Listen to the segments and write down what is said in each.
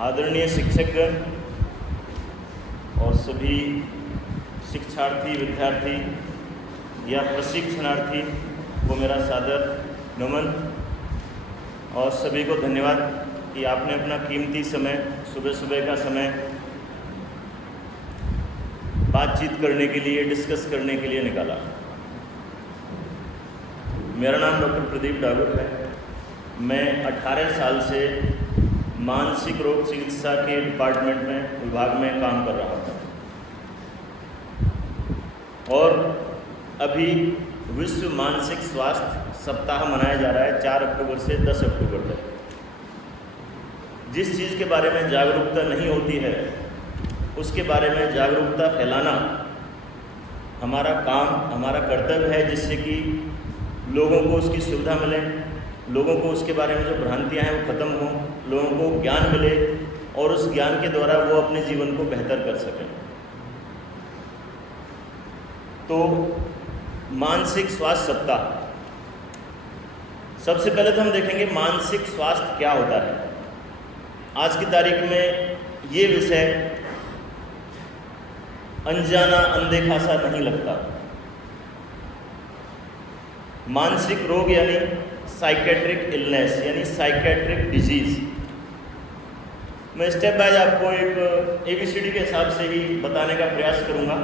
आदरणीय शिक्षकगण और सभी शिक्षार्थी, विद्यार्थी या प्रशिक्षणार्थी को मेरा सादर नमन और सभी को धन्यवाद कि आपने अपना कीमती समय, सुबह सुबह का समय बातचीत करने के लिए, डिस्कस करने के लिए निकाला। मेरा नाम डॉक्टर प्रदीप डागर है। मैं 18 साल से मानसिक रोग चिकित्सा के डिपार्टमेंट में, विभाग में काम कर रहा था और अभी विश्व मानसिक स्वास्थ्य सप्ताह मनाया जा रहा है 4 अक्टूबर से 10 अक्टूबर तक। जिस चीज़ के बारे में जागरूकता नहीं होती है उसके बारे में जागरूकता फैलाना हमारा काम, हमारा कर्तव्य है, जिससे कि लोगों को उसकी सुविधा मिले, लोगों को उसके बारे में जो भ्रांतियां हैं वो ख़त्म हों, लोगों को ज्ञान मिले और उस ज्ञान के द्वारा वो अपने जीवन को बेहतर कर सकें। तो मानसिक स्वास्थ्य सप्ताह, सबसे पहले तो हम देखेंगे मानसिक स्वास्थ्य क्या होता है। आज की तारीख में ये विषय अनजाना, अनदेखा सा नहीं लगता। मानसिक रोग यानी साइकेट्रिक इलनेस यानी साइकेट्रिक डिजीज। मैं स्टेप बाय आपको एक ABCD के हिसाब से ही बताने का प्रयास करूंगा।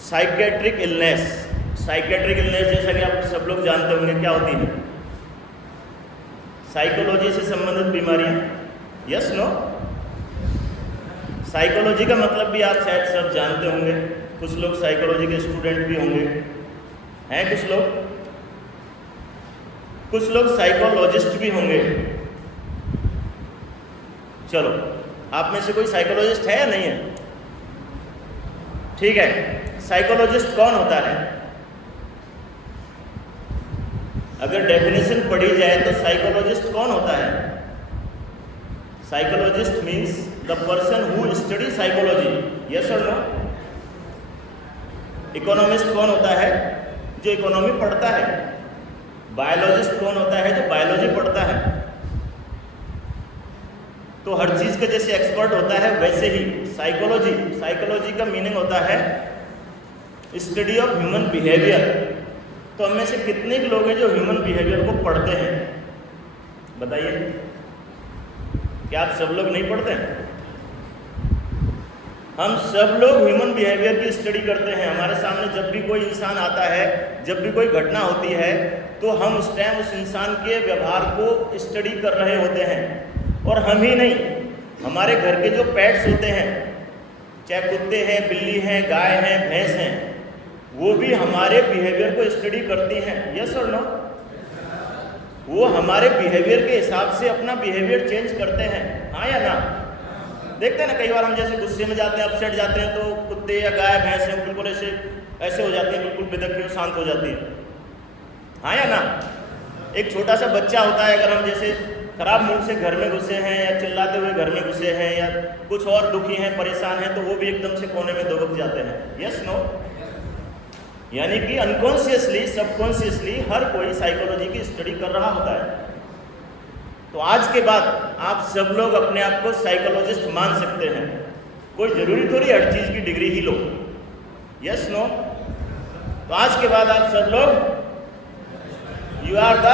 साइकेट्रिक इलनेस, साइकेट्रिक इलनेस जैसा कि आप सब लोग जानते होंगे क्या होती है। साइकोलॉजी से संबंधित बीमारियां। Yes, no? साइकोलॉजी का मतलब भी आप शायद सब जानते होंगे। कुछ लोग साइकोलॉजी के स्टूडेंट भी होंगे, हैं कुछ लोग साइकोलॉजिस्ट भी होंगे। चलो, आप में से कोई साइकोलॉजिस्ट है या नहीं है? ठीक है। साइकोलॉजिस्ट कौन होता है? अगर डेफिनेशन पढ़ी जाए तो साइकोलॉजिस्ट कौन होता है? Psychologist means the person who study psychology. Yes और नो? इकोनॉमिस्ट कौन होता है? जो इकोनॉमी पढ़ता है। बायोलॉजिस्ट कौन होता है? जो बायोलॉजी पढ़ता है। तो हर चीज़ का जैसे एक्सपर्ट होता है वैसे ही साइकोलॉजी का मीनिंग होता है स्टडी ऑफ ह्यूमन बिहेवियर। तो हम में से कितने लोग हैं जो ह्यूमन बिहेवियर को पढ़ते हैं? बताइए, क्या आप सब लोग नहीं पढ़ते हैं? हम सब लोग ह्यूमन बिहेवियर की स्टडी करते हैं। हमारे सामने जब भी कोई इंसान आता है, जब भी कोई घटना होती है, तो हम उस टाइम उस इंसान के व्यवहार को स्टडी कर रहे होते हैं। और हम ही नहीं, हमारे घर के जो पेट्स होते हैं, चाहे कुत्ते हैं, बिल्ली हैं, गाय हैं, भैंस हैं, वो भी हमारे बिहेवियर को स्टडी करती हैं। यस और नो? वो हमारे बिहेवियर के हिसाब से अपना बिहेवियर चेंज करते हैं, हाँ या ना? देखते हैं ना, कई बार हम जैसे गुस्से में जाते हैं, अपसेट जाते हैं, तो कुत्ते या गाय भैंस हैं बिल्कुल ऐसे हो जाती हैं, बिल्कुल बेदक के शांत हो जाती हैं, हाँ या ना? एक छोटा सा बच्चा होता है, अगर हम जैसे खराब मूड से घर में घुसे हैं या चिल्लाते हुए घर में घुसे हैं या कुछ और दुखी हैं, परेशान हैं, तो वो भी एकदम से कोने में दबक जाते हैं। Yes, no? यानी कि अनकॉन्शियसली, सबकॉन्शियसली हर कोई साइकोलॉजी की स्टडी कर रहा होता है। तो आज के बाद आप सब लोग अपने आप को साइकोलॉजिस्ट मान सकते हैं। कोई जरूरी थोड़ी हर चीज की डिग्री ही लो। Yes, no? तो आज के बाद आप सब लोग you are the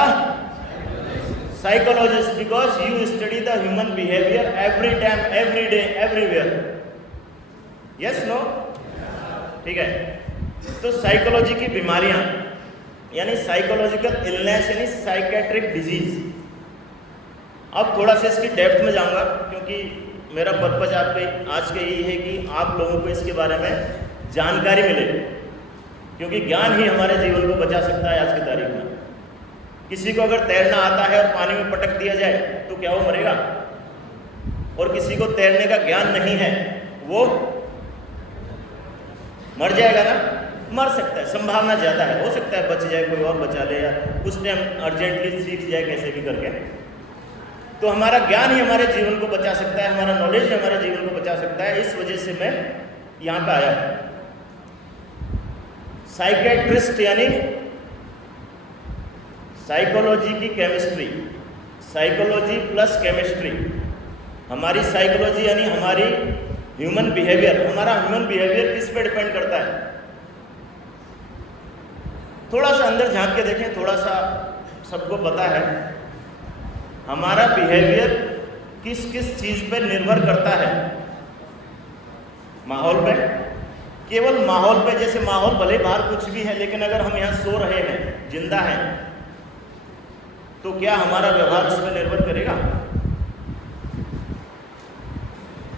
psychologist because you study the human behaviour every time, every day, everywhere. Yes, no? ठीक है। तो साइकोलॉजी की बीमारियां यानी साइकोलॉजिकल इलनेस यानी साइकेट्रिक डिजीज। अब थोड़ा सा इसकी डेप्थ में जाऊंगा, क्योंकि मेरा पर्पज आपके आज के यही है कि आप लोगों को इसके बारे में जानकारी मिले, क्योंकि ज्ञान ही हमारे जीवन को बचा सकता है। आज की तारीख में किसी को अगर तैरना आता है और पानी में पटक दिया जाए तो क्या वो मरेगा? और किसी को तैरने का ज्ञान नहीं है, वो मर जाएगा ना? मर सकता है, संभावना ज़्यादा है। हो सकता है बच जाए, कोई और बचा ले, या उस टाइम अर्जेंटली सीख जाए कैसे भी करके। तो हमारा ज्ञान ही हमारे जीवन को बचा सकता है, हमारा नॉलेज हमारे जीवन को बचा सकता है। इस वजह से मैं यहाँ पे आया। साइकेट्रिस्ट यानी साइकोलॉजी की केमिस्ट्री, साइकोलॉजी प्लस केमिस्ट्री। हमारी साइकोलॉजी यानी हमारी ह्यूमन बिहेवियर, हमारा ह्यूमन बिहेवियर किस पे डिपेंड करता है? थोड़ा सा अंदर झांक के देखें, थोड़ा सा सबको पता है हमारा बिहेवियर किस किस चीज पे निर्भर करता है? माहौल पे, केवल माहौल पे। जैसे माहौल भले बाहर कुछ भी है, लेकिन अगर हम यहाँ सो रहे हैं, जिंदा हैं, तो क्या हमारा व्यवहार उस पर निर्भर करेगा?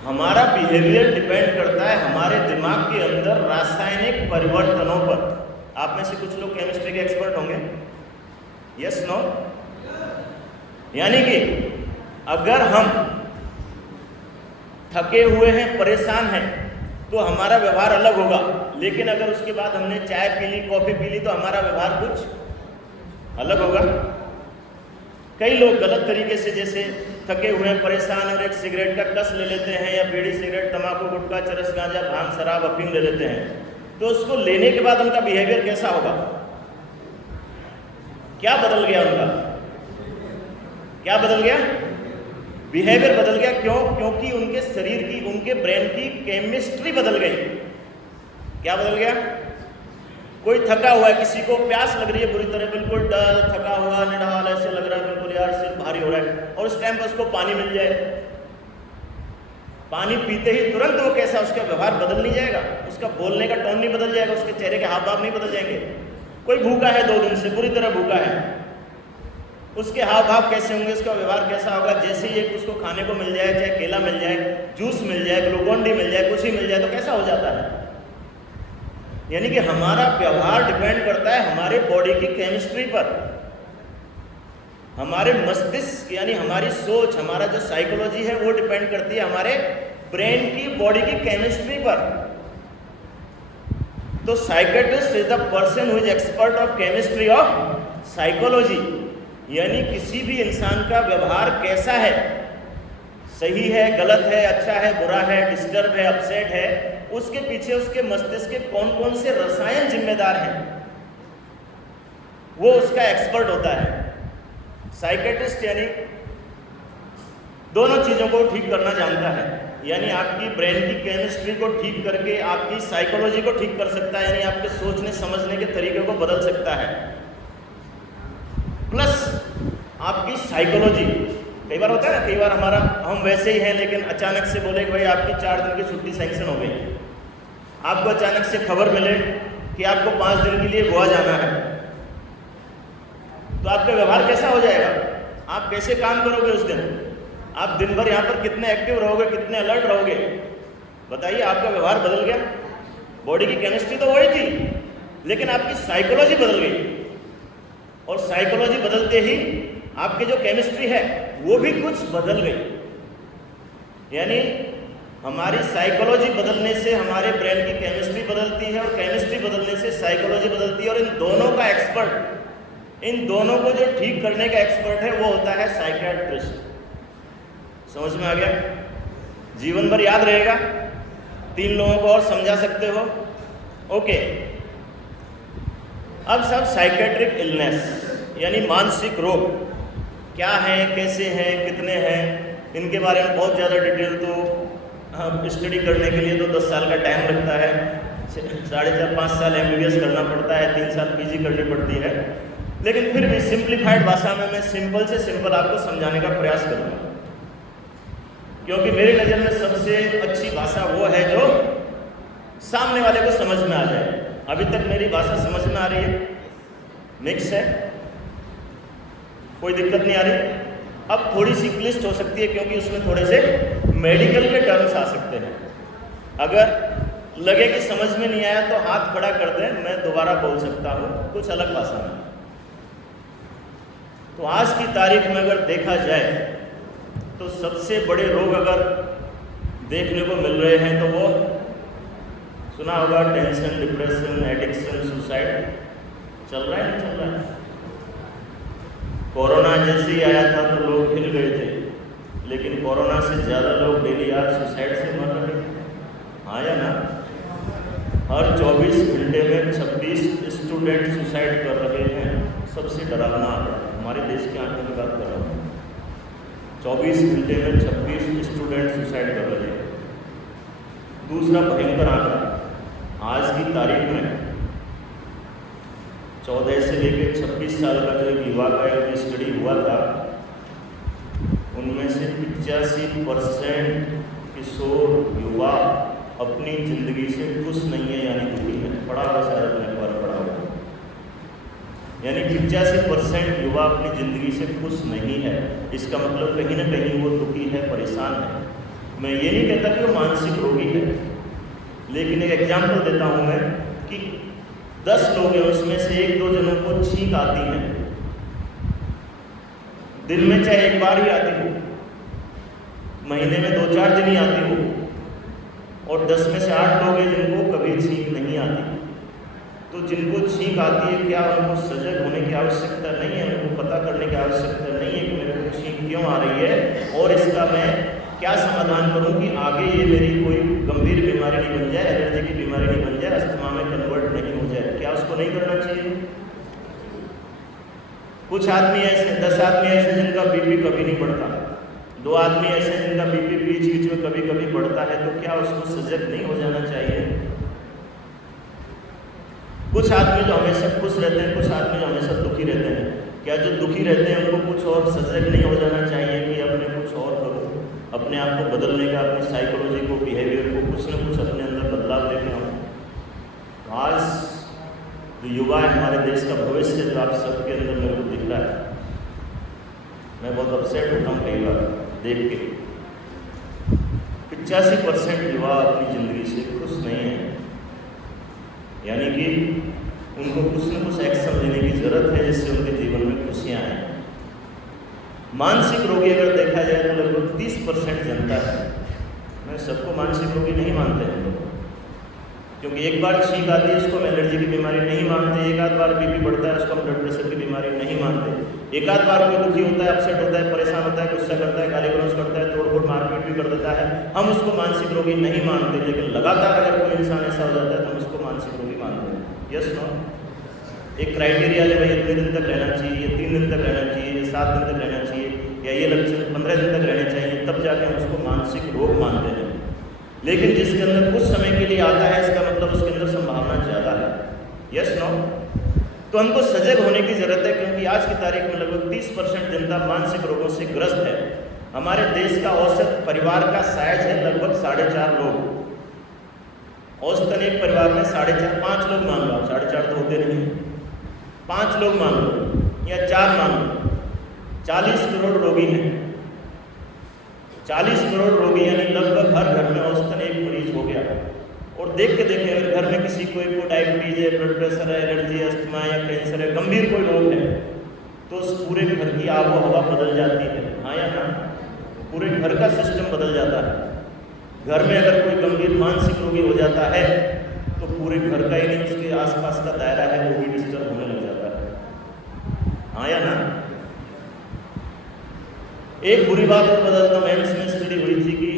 हमारा बिहेवियर डिपेंड करता है हमारे दिमाग के अंदर रासायनिक परिवर्तनों पर। आप में से कुछ लोग केमिस्ट्री के एक्सपर्ट होंगे, यस नो? यानी कि अगर हम थके हुए हैं, परेशान हैं, तो हमारा व्यवहार अलग होगा। लेकिन अगर उसके बाद हमने चाय पी ली, कॉफी पी ली, तो हमारा व्यवहार कुछ अलग होगा। कई लोग गलत तरीके से, जैसे थके हुए हैं, परेशान, और एक सिगरेट का कस ले लेते हैं, या बीड़ी, सिगरेट, तंबाकू, गुटखा, चरस, गांजा, भांग, शराब, अफीम ले लेते हैं, तो उसको लेने के बाद उनका बिहेवियर कैसा होगा? क्या बदल गया उनका? क्या बदल गया? बिहेवियर बदल गया। क्यों? क्योंकि उनके शरीर की, उनके ब्रेन की केमिस्ट्री बदल गई। क्या बदल गया? कोई थका हुआ है, किसी को प्यास लग रही है बुरी तरह, बिल्कुल डल, थका हुआ, निढाल, ऐसे लग रहा है बिल्कुल यार सिर भारी हो रहा है, और उस टाइम पर उसको पानी मिल जाए, पानी पीते ही तुरंत वो कैसा, उसका व्यवहार बदल नहीं जाएगा? उसका बोलने का टोन नहीं बदल जाएगा? उसके चेहरे के हाव भाव नहीं बदल जाएंगे? कोई भूखा है 2 दिन से, बुरी तरह भूखा है, उसके हाव भाव कैसे होंगे, उसका व्यवहार कैसा होगा? जैसे ही एक उसको खाने को मिल जाए, चाहे केला मिल जाए, जूस मिल जाए, ग्लूकोन डी मिल जाए, कुछ ही मिल जाए, तो कैसा हो जाता है? यानी कि हमारा व्यवहार डिपेंड करता है हमारे बॉडी की केमिस्ट्री पर, हमारे मस्तिष्क यानी हमारी सोच, हमारा जो साइकोलॉजी है वो डिपेंड करती है हमारे ब्रेन की, बॉडी की केमिस्ट्री पर। तो psychiatrist is the person who is expert of chemistry of psychology, यानी किसी भी इंसान का व्यवहार कैसा है, सही है, गलत है, अच्छा है, बुरा है, डिस्टर्ब है, अपसेट है, उसके पीछे उसके मस्तिष्क के कौन कौन से रसायन जिम्मेदार हैं, वो उसका एक्सपर्ट होता है। साइकेट्रिस्ट यानी दोनों चीज़ों को ठीक करना जानता है, यानी आपकी ब्रेन की केमिस्ट्री को ठीक करके आपकी साइकोलॉजी को ठीक कर सकता है, यानी आपके सोचने समझने के तरीके को बदल सकता है। प्लस आपकी साइकोलॉजी, कई बार होता है ना, कई बार हम वैसे ही हैं, लेकिन अचानक से बोले कि भाई आपकी 4 दिन की छुट्टी सैंक्शन हो गई, आपको अचानक से खबर मिले कि आपको 5 दिन के लिए गोवा जाना है, तो आपका व्यवहार कैसा हो जाएगा? आप कैसे काम करोगे उस दिन? आप दिन भर यहाँ पर कितने एक्टिव रहोगे, कितने अलर्ट रहोगे? बताइए, आपका व्यवहार बदल गया। बॉडी की केमिस्ट्री तो वही थी, लेकिन आपकी साइकोलॉजी बदल गई, और साइकोलॉजी बदलते ही आपकी जो केमिस्ट्री है वो भी कुछ बदल गई। यानी हमारी साइकोलॉजी बदलने से हमारे ब्रेन की केमिस्ट्री बदलती है, और केमिस्ट्री बदलने से साइकोलॉजी बदलती है, और इन दोनों का एक्सपर्ट, इन दोनों को जो ठीक करने का एक्सपर्ट है वो होता है साइकियाट्रिस्ट। समझ में आ गया? जीवन भर याद रहेगा। 3 लोगों को और समझा सकते हो? ओके। अब सब साइकेट्रिक इलनेस यानी मानसिक रोग क्या है, कैसे हैं, कितने हैं, इनके बारे में बहुत ज़्यादा डिटेल तो स्टडी करने के लिए तो 10 साल का टाइम लगता है, 4.5-5 साल MBBS करना पड़ता है, 3 साल PG करनी पड़ती है। लेकिन फिर भी सिंप्लीफाइड भाषा में मैं सिंपल से सिंपल आपको समझाने का प्रयास करूँगा, क्योंकि मेरी नज़र में सबसे अच्छी भाषा वो है जो सामने वाले को समझ में आ जाए। अभी तक मेरी भाषा समझ में आ रही है? मिक्स है, कोई दिक्कत नहीं आ रही? अब थोड़ी सी क्लिष्ट हो सकती है, क्योंकि उसमें थोड़े से मेडिकल के टर्म्स आ सकते हैं। अगर लगे कि समझ में नहीं आया तो हाथ खड़ा कर दें, मैं दोबारा बोल सकता हूँ कुछ अलग भाषा में। तो आज की तारीख में अगर देखा जाए तो सबसे बड़े रोग अगर देखने को मिल रहे हैं तो वो सुना होगा, टेंशन, डिप्रेशन, एडिक्शन, सुसाइड। चल रहा है, नहीं चल रहा है? कोरोना जैसे ही आया था तो लोग हिल गए थे, लेकिन कोरोना से ज़्यादा लोग डेली आज सुसाइड से मर रहे हैं। हाँ या ना? हर 24 घंटे में 26 स्टूडेंट सुसाइड कर रहे हैं। सबसे डरावना आंकड़ा, हमारे देश के आंकड़े की बात कर रहा हूँ। 24 घंटे में 26 स्टूडेंट सुसाइड कर रहे हैं। दूसरा भयंकर आंकड़ा, आज की तारीख में 14 से लेकर 26 साल का जो युवा का एक स्टडी हुआ था, उनमें से 85% किशोर युवा अपनी ज़िंदगी से खुश नहीं है, यानी दुखी है। पढ़ा हुआ शायद अपने एक बार पढ़ा हुआ, यानी 85% युवा अपनी ज़िंदगी से खुश नहीं है। इसका मतलब कहीं ना कहीं वो दुखी है, परेशान है। मैं ये नहीं कहता कि वो मानसिक रोगी है, लेकिन एक एग्जाम्पल देता हूँ मैं कि 10 लोग हैं, उसमें से 1-2 जनों को छींक आती है, दिन में चाहे एक बार ही आती हो, महीने में 2-4 दिन ही आती हो, और 10 में से 8 लोग हैं जिनको कभी छींक नहीं आती। तो जिनको छींक आती है, क्या उनको सजग होने की आवश्यकता नहीं है? उनको पता करने की आवश्यकता नहीं है कि मेरे को छींक क्यों आ रही है और इसका मैं क्या समाधान करूं कि आगे ये मेरी कोई गंभीर बीमारी नहीं बन जाए, एलर्जी की बीमारी नहीं बन जाए, अस्थमा में कन्वर्ट नहीं हो जाए? क्या उसको नहीं करना चाहिए? कुछ आदमी ऐसे, 10 आदमी ऐसे जिनका बीपी कभी नहीं बढ़ता, 2 आदमी ऐसे जिनका बीपी बीच में कभी कभी बढ़ता है, तो क्या उसको सजग नहीं हो जाना चाहिए? कुछ आदमी जो हमेशा खुश रहते हैं, कुछ आदमी जो हमेशा दुखी रहते हैं, क्या जो दुखी रहते हैं उनको कुछ और सजग नहीं हो जाना चाहिए कि अब मैं कुछ और करूं, अपने आप को बदलने का, अपनी साइकोलॉजी को, बिहेवियर को कुछ न कुछ अपने अंदर बदलाव लेके आऊँ? आज जो युवा है, हमारे देश का भविष्य जो आप सबके अंदर मेरे को दिख रहा है, मैं बहुत अपसेट होता हूँ कई बार देख के। 85% युवा अपनी ज़िंदगी से खुश नहीं है, यानी कि उनको कुछ न कुछ एक्शन लेने की ज़रूरत है जिससे उनके जीवन में खुशियाँ आएँ। मानसिक रोगी अगर देखा जाए तो लगभग 30% जनता है। मैं सबको मानसिक रोगी नहीं मानते हैं लोग, क्योंकि एक बार छींक आती है उसको हम एलर्जी की बीमारी नहीं मानते, एक आध बार बीपी बढ़ता है उसको हम ब्लड प्रेशर की बीमारी नहीं मानते, एक आध बार कोई दुखी होता है, अपसेट होता है, परेशान होता है, गुस्सा करता है, गाली गलौज करता है, तोड़-फोड़ मारपीट भी कर देता है, हम उसको मानसिक रोगी नहीं मानते। लेकिन लगातार अगर कोई इंसान ऐसा हो जाता है तो हम उसको मानसिक रोगी मानते हैं। Yes no? एक क्राइटेरिया है भाई, इतने दिन तक रहना चाहिए, 3 दिन तक रहना चाहिए, 7 दिन तक रहना चाहिए, या ये लक्षण 15 दिन तक रहने चाहिए, तब जाके हम उसको मानसिक रोग मानते हैं। लेकिन जिसके अंदर कुछ समय के लिए आता है, इसका मतलब उसके अंदर संभावना ज़्यादा है। Yes no? तो हमको सजग होने की ज़रूरत है, क्योंकि आज की तारीख में लगभग 30% जनता मानसिक रोगों से ग्रस्त है। हमारे देश का औसत परिवार का साइज है लगभग 4.5 लोग। औसतन एक परिवार में 4.5, 5 लोग मान लो आप, 4.5 तो होते नहीं, 5 लोग मान लो या 4 मान लो, 40 करोड़ रोगी हैं। 40 करोड़ रोगी यानी लगभग हर घर में औसतन एक मरीज हो गया। और देख के देखें, अगर घर में किसी को डायबिटीज है, ब्लड प्रेशर है, एलर्जी, अस्थमा या कैंसर है, गंभीर कोई रोग है, तो उस पूरे घर की आबो हवा बदल जाती है। हाँ या ना? पूरे घर का सिस्टम बदल जाता है। घर में अगर कोई गंभीर मानसिक रोगी हो जाता है तो पूरे घर का ही नहीं, उसके आसपास का दायरा है वो भी डिस्टर्ब होने लग जाता है। हाँ या ना? एक बुरी बात और बदलता मैं, इसमें स्टडी हुई थी कि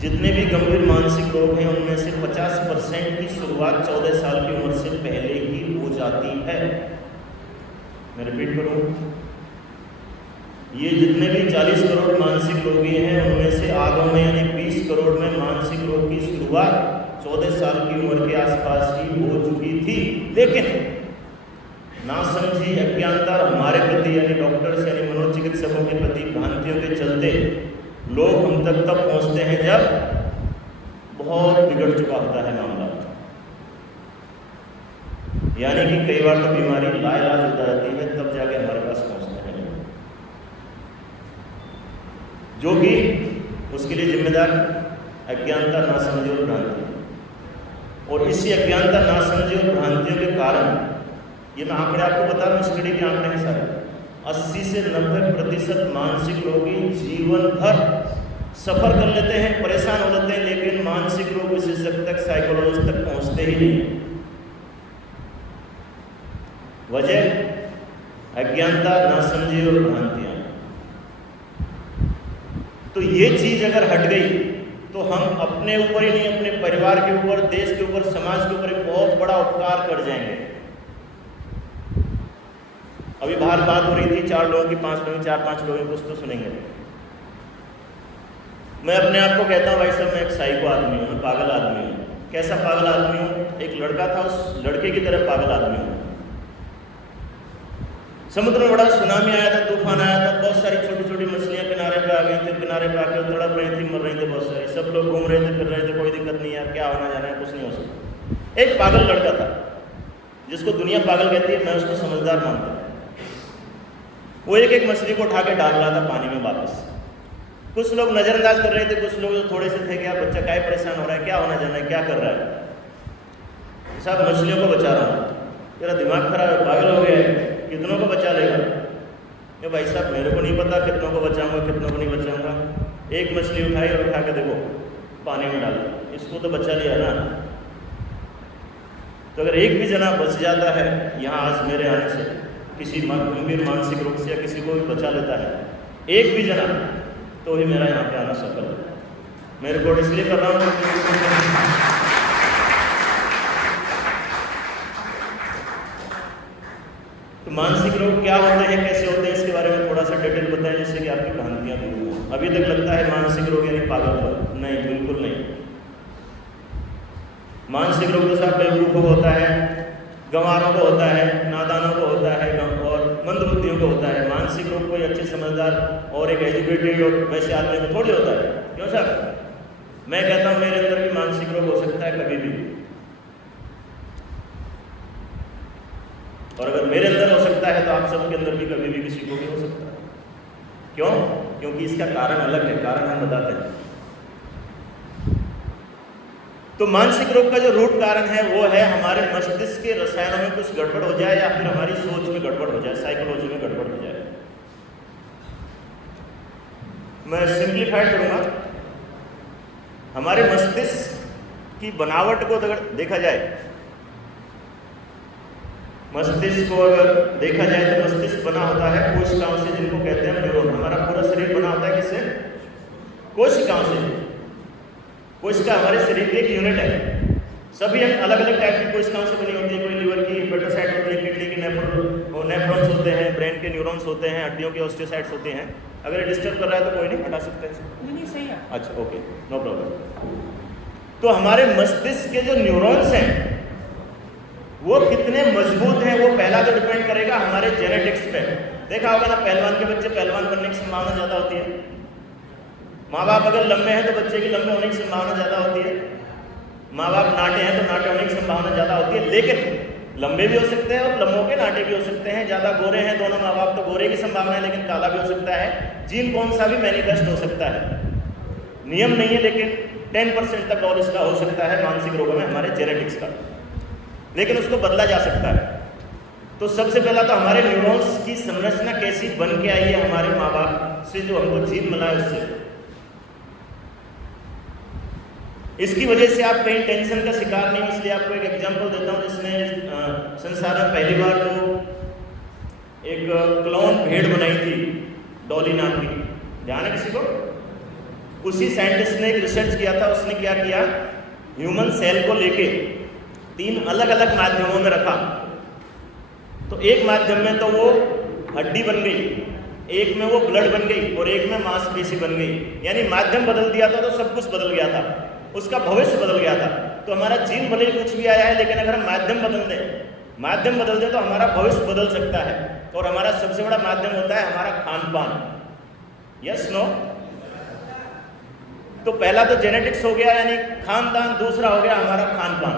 जितने भी गंभीर मानसिक रोग हैं उनमें से 50% की शुरुआत 14 साल की उम्र से पहले ही हो जाती है। मैं रिपीट करूं, ये जितने भी 40 करोड़ मानसिक रोगी हैं उनमें से आधों में यानी 20 करोड़ में मानसिक रोग की शुरुआत 14 साल की उम्र के आसपास ही हो चुकी थी। लेकिन नासमझी, अज्ञानता हमारे प्रति यानी डॉक्टर्स यानी मनोचिकित्सकों के प्रति भ्रांतियों के चलते लोग हम तक तब पहुंचते हैं जब बहुत बिगड़ चुका होता है मामला, यानी कि कई बार तो बीमारी लाइलाज हो जाती है, तब जाके हमारे पास पहुंचते हैं, जो कि उसके लिए जिम्मेदार अज्ञानता, नासमझी और भ्रांति। और इसी अज्ञानता, नासमझी और भ्रांतियों के कारण, ये मैं आंकड़े आपको बता रहा हूँ, स्टडी के आंकड़े हैं सारे, 80 से 90% मानसिक रोगी जीवन भर सफ़र कर लेते हैं, परेशान हो जाते हैं, लेकिन मानसिक रोग विशेषज्ञ तक, साइकोलॉजिस्ट तक पहुंचते ही नहीं। वजह अज्ञानता, नासमझी और भ्रांतियाँ। तो ये चीज़ अगर हट गई तो हम अपने ऊपर ही नहीं, अपने परिवार के ऊपर, देश के ऊपर, समाज के ऊपर एक बहुत बड़ा उपकार कर जाएंगे। अभी बाहर बात हो रही थी 4 लोगों की, 5 लोगों की, 4-5 लोगों की, कुछ तो सुनेंगे। मैं अपने आप को कहता हूँ भाई साहब मैं एक साइको आदमी हूँ, मैं पागल आदमी हूँ। कैसा पागल आदमी हूँ? एक लड़का था, उस लड़के की तरह पागल आदमी हूँ। समुद्र में बड़ा सुनामी आया था, तूफान आया था, बहुत सारी छोटी छोटी मछलियाँ किनारे पे आ गई थी, किनारे पे आके तड़प रही थी, मर रही थी बहुत सारी। सब लोग घूम रहे थे, फिर रहे थे, कोई दिक्कत नहीं यार, क्या होना जाना है, कुछ नहीं हो सकता। एक पागल लड़का था जिसको दुनिया पागल कहती है, मैं उसको समझदार मानता हूँ। वो एक एक मछली को उठा के डाल रहा था पानी में वापस। कुछ लोग नज़रअंदाज कर रहे थे, कुछ लोग जो थोड़े से थे कि यार बच्चा क्या परेशान हो रहा है, क्या होना जाना है, क्या कर रहा है। सब मछलियों को बचा रहा हूँ, तेरा दिमाग खराब है, पागल हो गया है, कितनों को बचा लेगा? ये भाई साहब मेरे को नहीं पता कितनों को बचाऊंगा, कितनों को नहीं बचाऊंगा। एक मछली उठाई और उठा के देखो पानी में डाल, इसको तो बचा लिया ना। तो अगर एक भी जना बच जाता है यहाँ आज मेरे आने से, किसी गंभीर मानसिक रोग से या किसी को भी बचा लेता है, एक भी जना, तो ही मेरा यहाँ पे आना सफल है। मैं रिकॉर्ड इसलिए कर रहा हूँ तो मानसिक रोग क्या होते हैं, कैसे होते हैं, इसके बारे में थोड़ा सा डिटेल बताएं, जिससे कि आपकी भ्रांतियाँ दूर हों। अभी तक लगता है मानसिक रोग यानी पागलपन, नहीं, बिल्कुल नहीं। मानसिक रोग तो सब बेवकूफ़ों को होता है, गंवारों को होता है, नादानों को होता है और मंदबुद्धियों को होता है। मानसिक रोग कोई अच्छे समझदार और एक एजुकेटेड और वैसे आदमी को थोड़ी होता है। क्यों सर? मैं कहता हूँ मेरे अंदर भी मानसिक रोग हो सकता है कभी भी, और अगर मेरे अंदर हो सकता है तो आप सबके अंदर भी कभी भी किसी को भी हो सकता है। क्यों? क्योंकि इसका कारण अलग है, कारण हम बताते हैं। तो मानसिक रोग का जो रूट कारण है वो है हमारे मस्तिष्क के रसायनों में कुछ गड़बड़ हो जाए या फिर हमारी सोच में गड़बड़ हो जाए, साइकोलॉजी में गड़बड़ हो जाए। मैं सिंप्लीफाइड करूंगा। हमारे मस्तिष्क की बनावट को अगर देखा जाए, मस्तिष्क को अगर देखा जाए तो मस्तिष्क बना होता है कोशिकाओं से, जिनको कहते हैं न्यूरॉन। हमारा पूरा शरीर बना होता है किससे? कोशिकाओं से। कोशिका हमारे शरीर की एक यूनिट है। सभी अलग अलग टाइप की कोशिकाओं से बनी होती है। कोई लिवर की हेपेटोसाइट होती है, किडनी की नेफ्रॉन्स होते हैं, ब्रेन के न्यूरॉन्स होते हैं, हड्डियों के ऑस्टियोसाइट्स होते हैं। अगर डिस्टर्ब कर रहा है तो कोई नहीं, हटा सकते हैं। नहीं सही है। अच्छा, ओके, नो प्रॉब्लम। तो हमारे मस्तिष्क के जो न्यूरॉन्स हैं वो कितने मजबूत हैं, वो पहला तो डिपेंड करेगा हमारे जेनेटिक्स पे। देखा होगा ना, पहलवान के बच्चे पहलवान बनने की संभावना ज़्यादा होती है। माँ बाप अगर लंबे हैं तो बच्चे की लंबे होने की संभावना ज़्यादा होती है। माँ बाप नाटे हैं तो नाटे होने की संभावना ज़्यादा होती है। लेकिन लंबे भी हो सकते हैं और लंबों के नाटे भी हो सकते हैं। ज़्यादा गोरे हैं दोनों माँ बाप तो गोरे की संभावना है, लेकिन काला भी हो सकता है। जीन कौन सा भी मैनिफेस्ट हो सकता है, नियम नहीं है, लेकिन 10% तक और इसका हो सकता है मानसिक रोगों में हमारे जेनेटिक्स का, लेकिन उसको बदला जा सकता है। तो सबसे पहला तो हमारे न्यूरॉन्स की संरचना कैसी बन के आई है हमारे माँ बाप से, जो हमको जीन मिला है उससे। इसकी वजह से आप कहीं टेंशन का शिकार नहीं हो। इसलिए आपको एक एग्जांपल देता हूँ, जिसने संसार में पहली बार जो एक क्लोन भेड़ बनाई थी, डॉली नाम की, ध्यान है किसी को? उसी साइंटिस्ट ने एक रिसर्च किया था। उसने क्या किया, ह्यूमन सेल को लेके 3 अलग अलग माध्यमों में रखा। तो एक माध्यम में तो वो हड्डी बन गई, एक में वो ब्लड बन गई और एक में मांसपेशी बन गई। यानी माध्यम बदल दिया था तो सब कुछ बदल गया था, उसका भविष्य बदल गया था। तो हमारा जीन भले ही कुछ भी आया है, लेकिन अगर हम माध्यम बदल दें तो हमारा भविष्य बदल सकता है। और हमारा सबसे बड़ा माध्यम होता है हमारा खान पान। Yes no? तो पहला तो जेनेटिक्स हो गया यानी खानदान, दूसरा हो गया हमारा खान पान।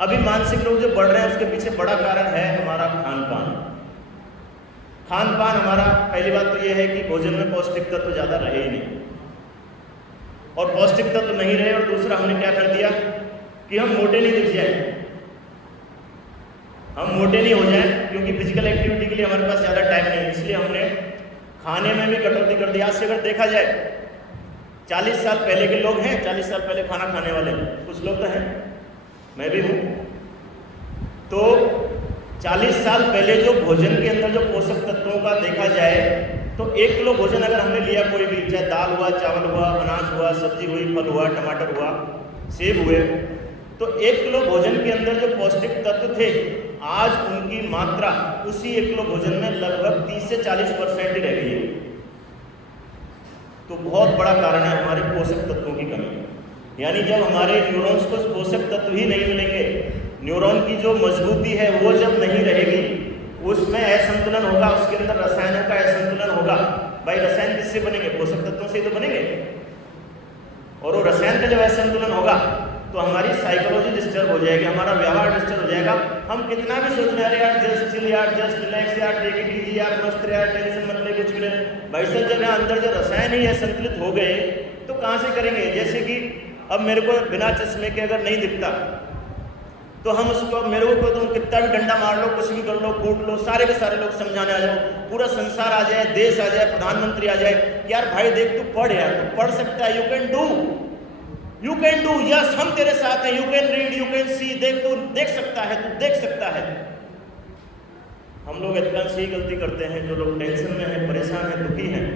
अभी मानसिक रोग जो बढ़ रहे हैं उसके पीछे बड़ा कारण है हमारा खान पान। खान पान हमारा, पहली बात तो ये है कि भोजन में पौष्टिक तत्व ज़्यादा रहे ही नहीं, और पौष्टिक तत्व नहीं रहे, और दूसरा हमने क्या कर दिया कि हम मोटे नहीं दिख जाए, हम मोटे नहीं हो जाए, क्योंकि फिजिकल एक्टिविटी के लिए हमारे पास ज़्यादा टाइम नहीं है। इसलिए हमने खाने में भी कटौती कर दी। आज से अगर देखा जाए 40 साल पहले के लोग हैं, 40 साल पहले खाना खाने वाले कुछ लोग तो हैं, मैं भी हूँ। तो 40 साल पहले जो भोजन के अंदर जो पोषक तत्वों का देखा जाए तो 1 किलो भोजन अगर हमने लिया, कोई भी, चाहे दाल हुआ, चावल हुआ, अनाज हुआ, सब्जी हुई, फल हुआ, टमाटर हुआ, सेब हुए, तो 1 किलो भोजन के अंदर जो पौष्टिक तत्व थे आज उनकी मात्रा उसी 1 किलो भोजन में लगभग 30 से 40% ही रह गई है। तो बहुत बड़ा कारण है हमारे पोषक तत्वों की कमी। यानी जब हमारे न्यूरॉन्स को पोषक तत्व ही नहीं मिलेंगे, न्यूरॉन की जो मजबूती है वो जब नहीं रहेगी, उसमें असंतुलन होगा, उसके अंदर रसायनों का असंतुलन होगा। भाई रसायन किससे बनेंगे? पोषक तत्वों से ही तो बनेंगे। और वो रसायन का जब असंतुलन होगा तो हमारी साइकोलॉजी डिस्टर्ब हो जाएगी, हमारा व्यवहार डिस्टर्ब हो जाएगा। हम कितना भी सोच रहे हैं यार जस्ट चिल यार, जस्ट रिलैक्स यार, टेक इट इजी यार, मस्त यार, टेंशन मत ले, कुछ भी नहीं। भाई साहब जब यहाँ अंदर जो रसायन ही असंतुलित हो गए तो कहाँ से करेंगे? जैसे कि अब मेरे को बिना चश्मे के अगर नहीं दिखता तो हम उसको, मेरे को तुम कितना भी डंडा मार लो, कुछ भी कर लो, कूट लो, सारे के सारे लोग समझाने आ जाओ, पूरा संसार आ जाए, देश आ जाए, प्रधानमंत्री आ जाए कि यार भाई देख तू पढ़ यार, तू पढ़ सकता है, यू कैन डू, यस हम तेरे साथ हैं, you can read, you can see, देख तू देख सकता है, तू देख सकता है। हम लोग अधिकांश यही गलती करते हैं, जो लोग टेंशन में हैं, परेशान हैं, दुखी हैं,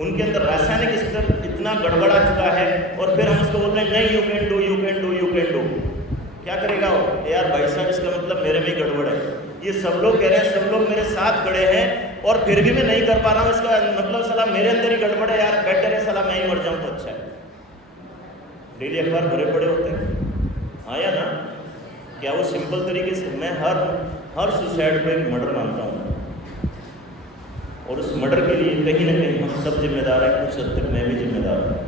उनके अंदर रासायनिक स्तर इतना गड़बड़ा चुका है और फिर हम उसको बोल रहे हैं नहीं you can do, you can do, you can do. क्या करेगा वो? यार भाई साहब इसका मतलब मेरे में ही गड़बड़ है, ये सब लोग कह रहे हैं, सब लोग मेरे साथ खड़े हैं और फिर भी मैं नहीं कर पा रहा हूँ, इसका मतलब साला मेरे अंदर ही गड़बड़ है यार, बेटर है साला मैं ही मर जाऊँ तो अच्छा है। डेली अखबार भरे पड़े होते हैं, आया ना? क्या वो सिंपल तरीके से, मैं हर सुसाइड को एक मर्डर मानता हूँ और उस मर्डर के लिए कहीं ना कहीं हम सब जिम्मेदार हैं, कुछ हद तक मैं भी जिम्मेदार हूँ।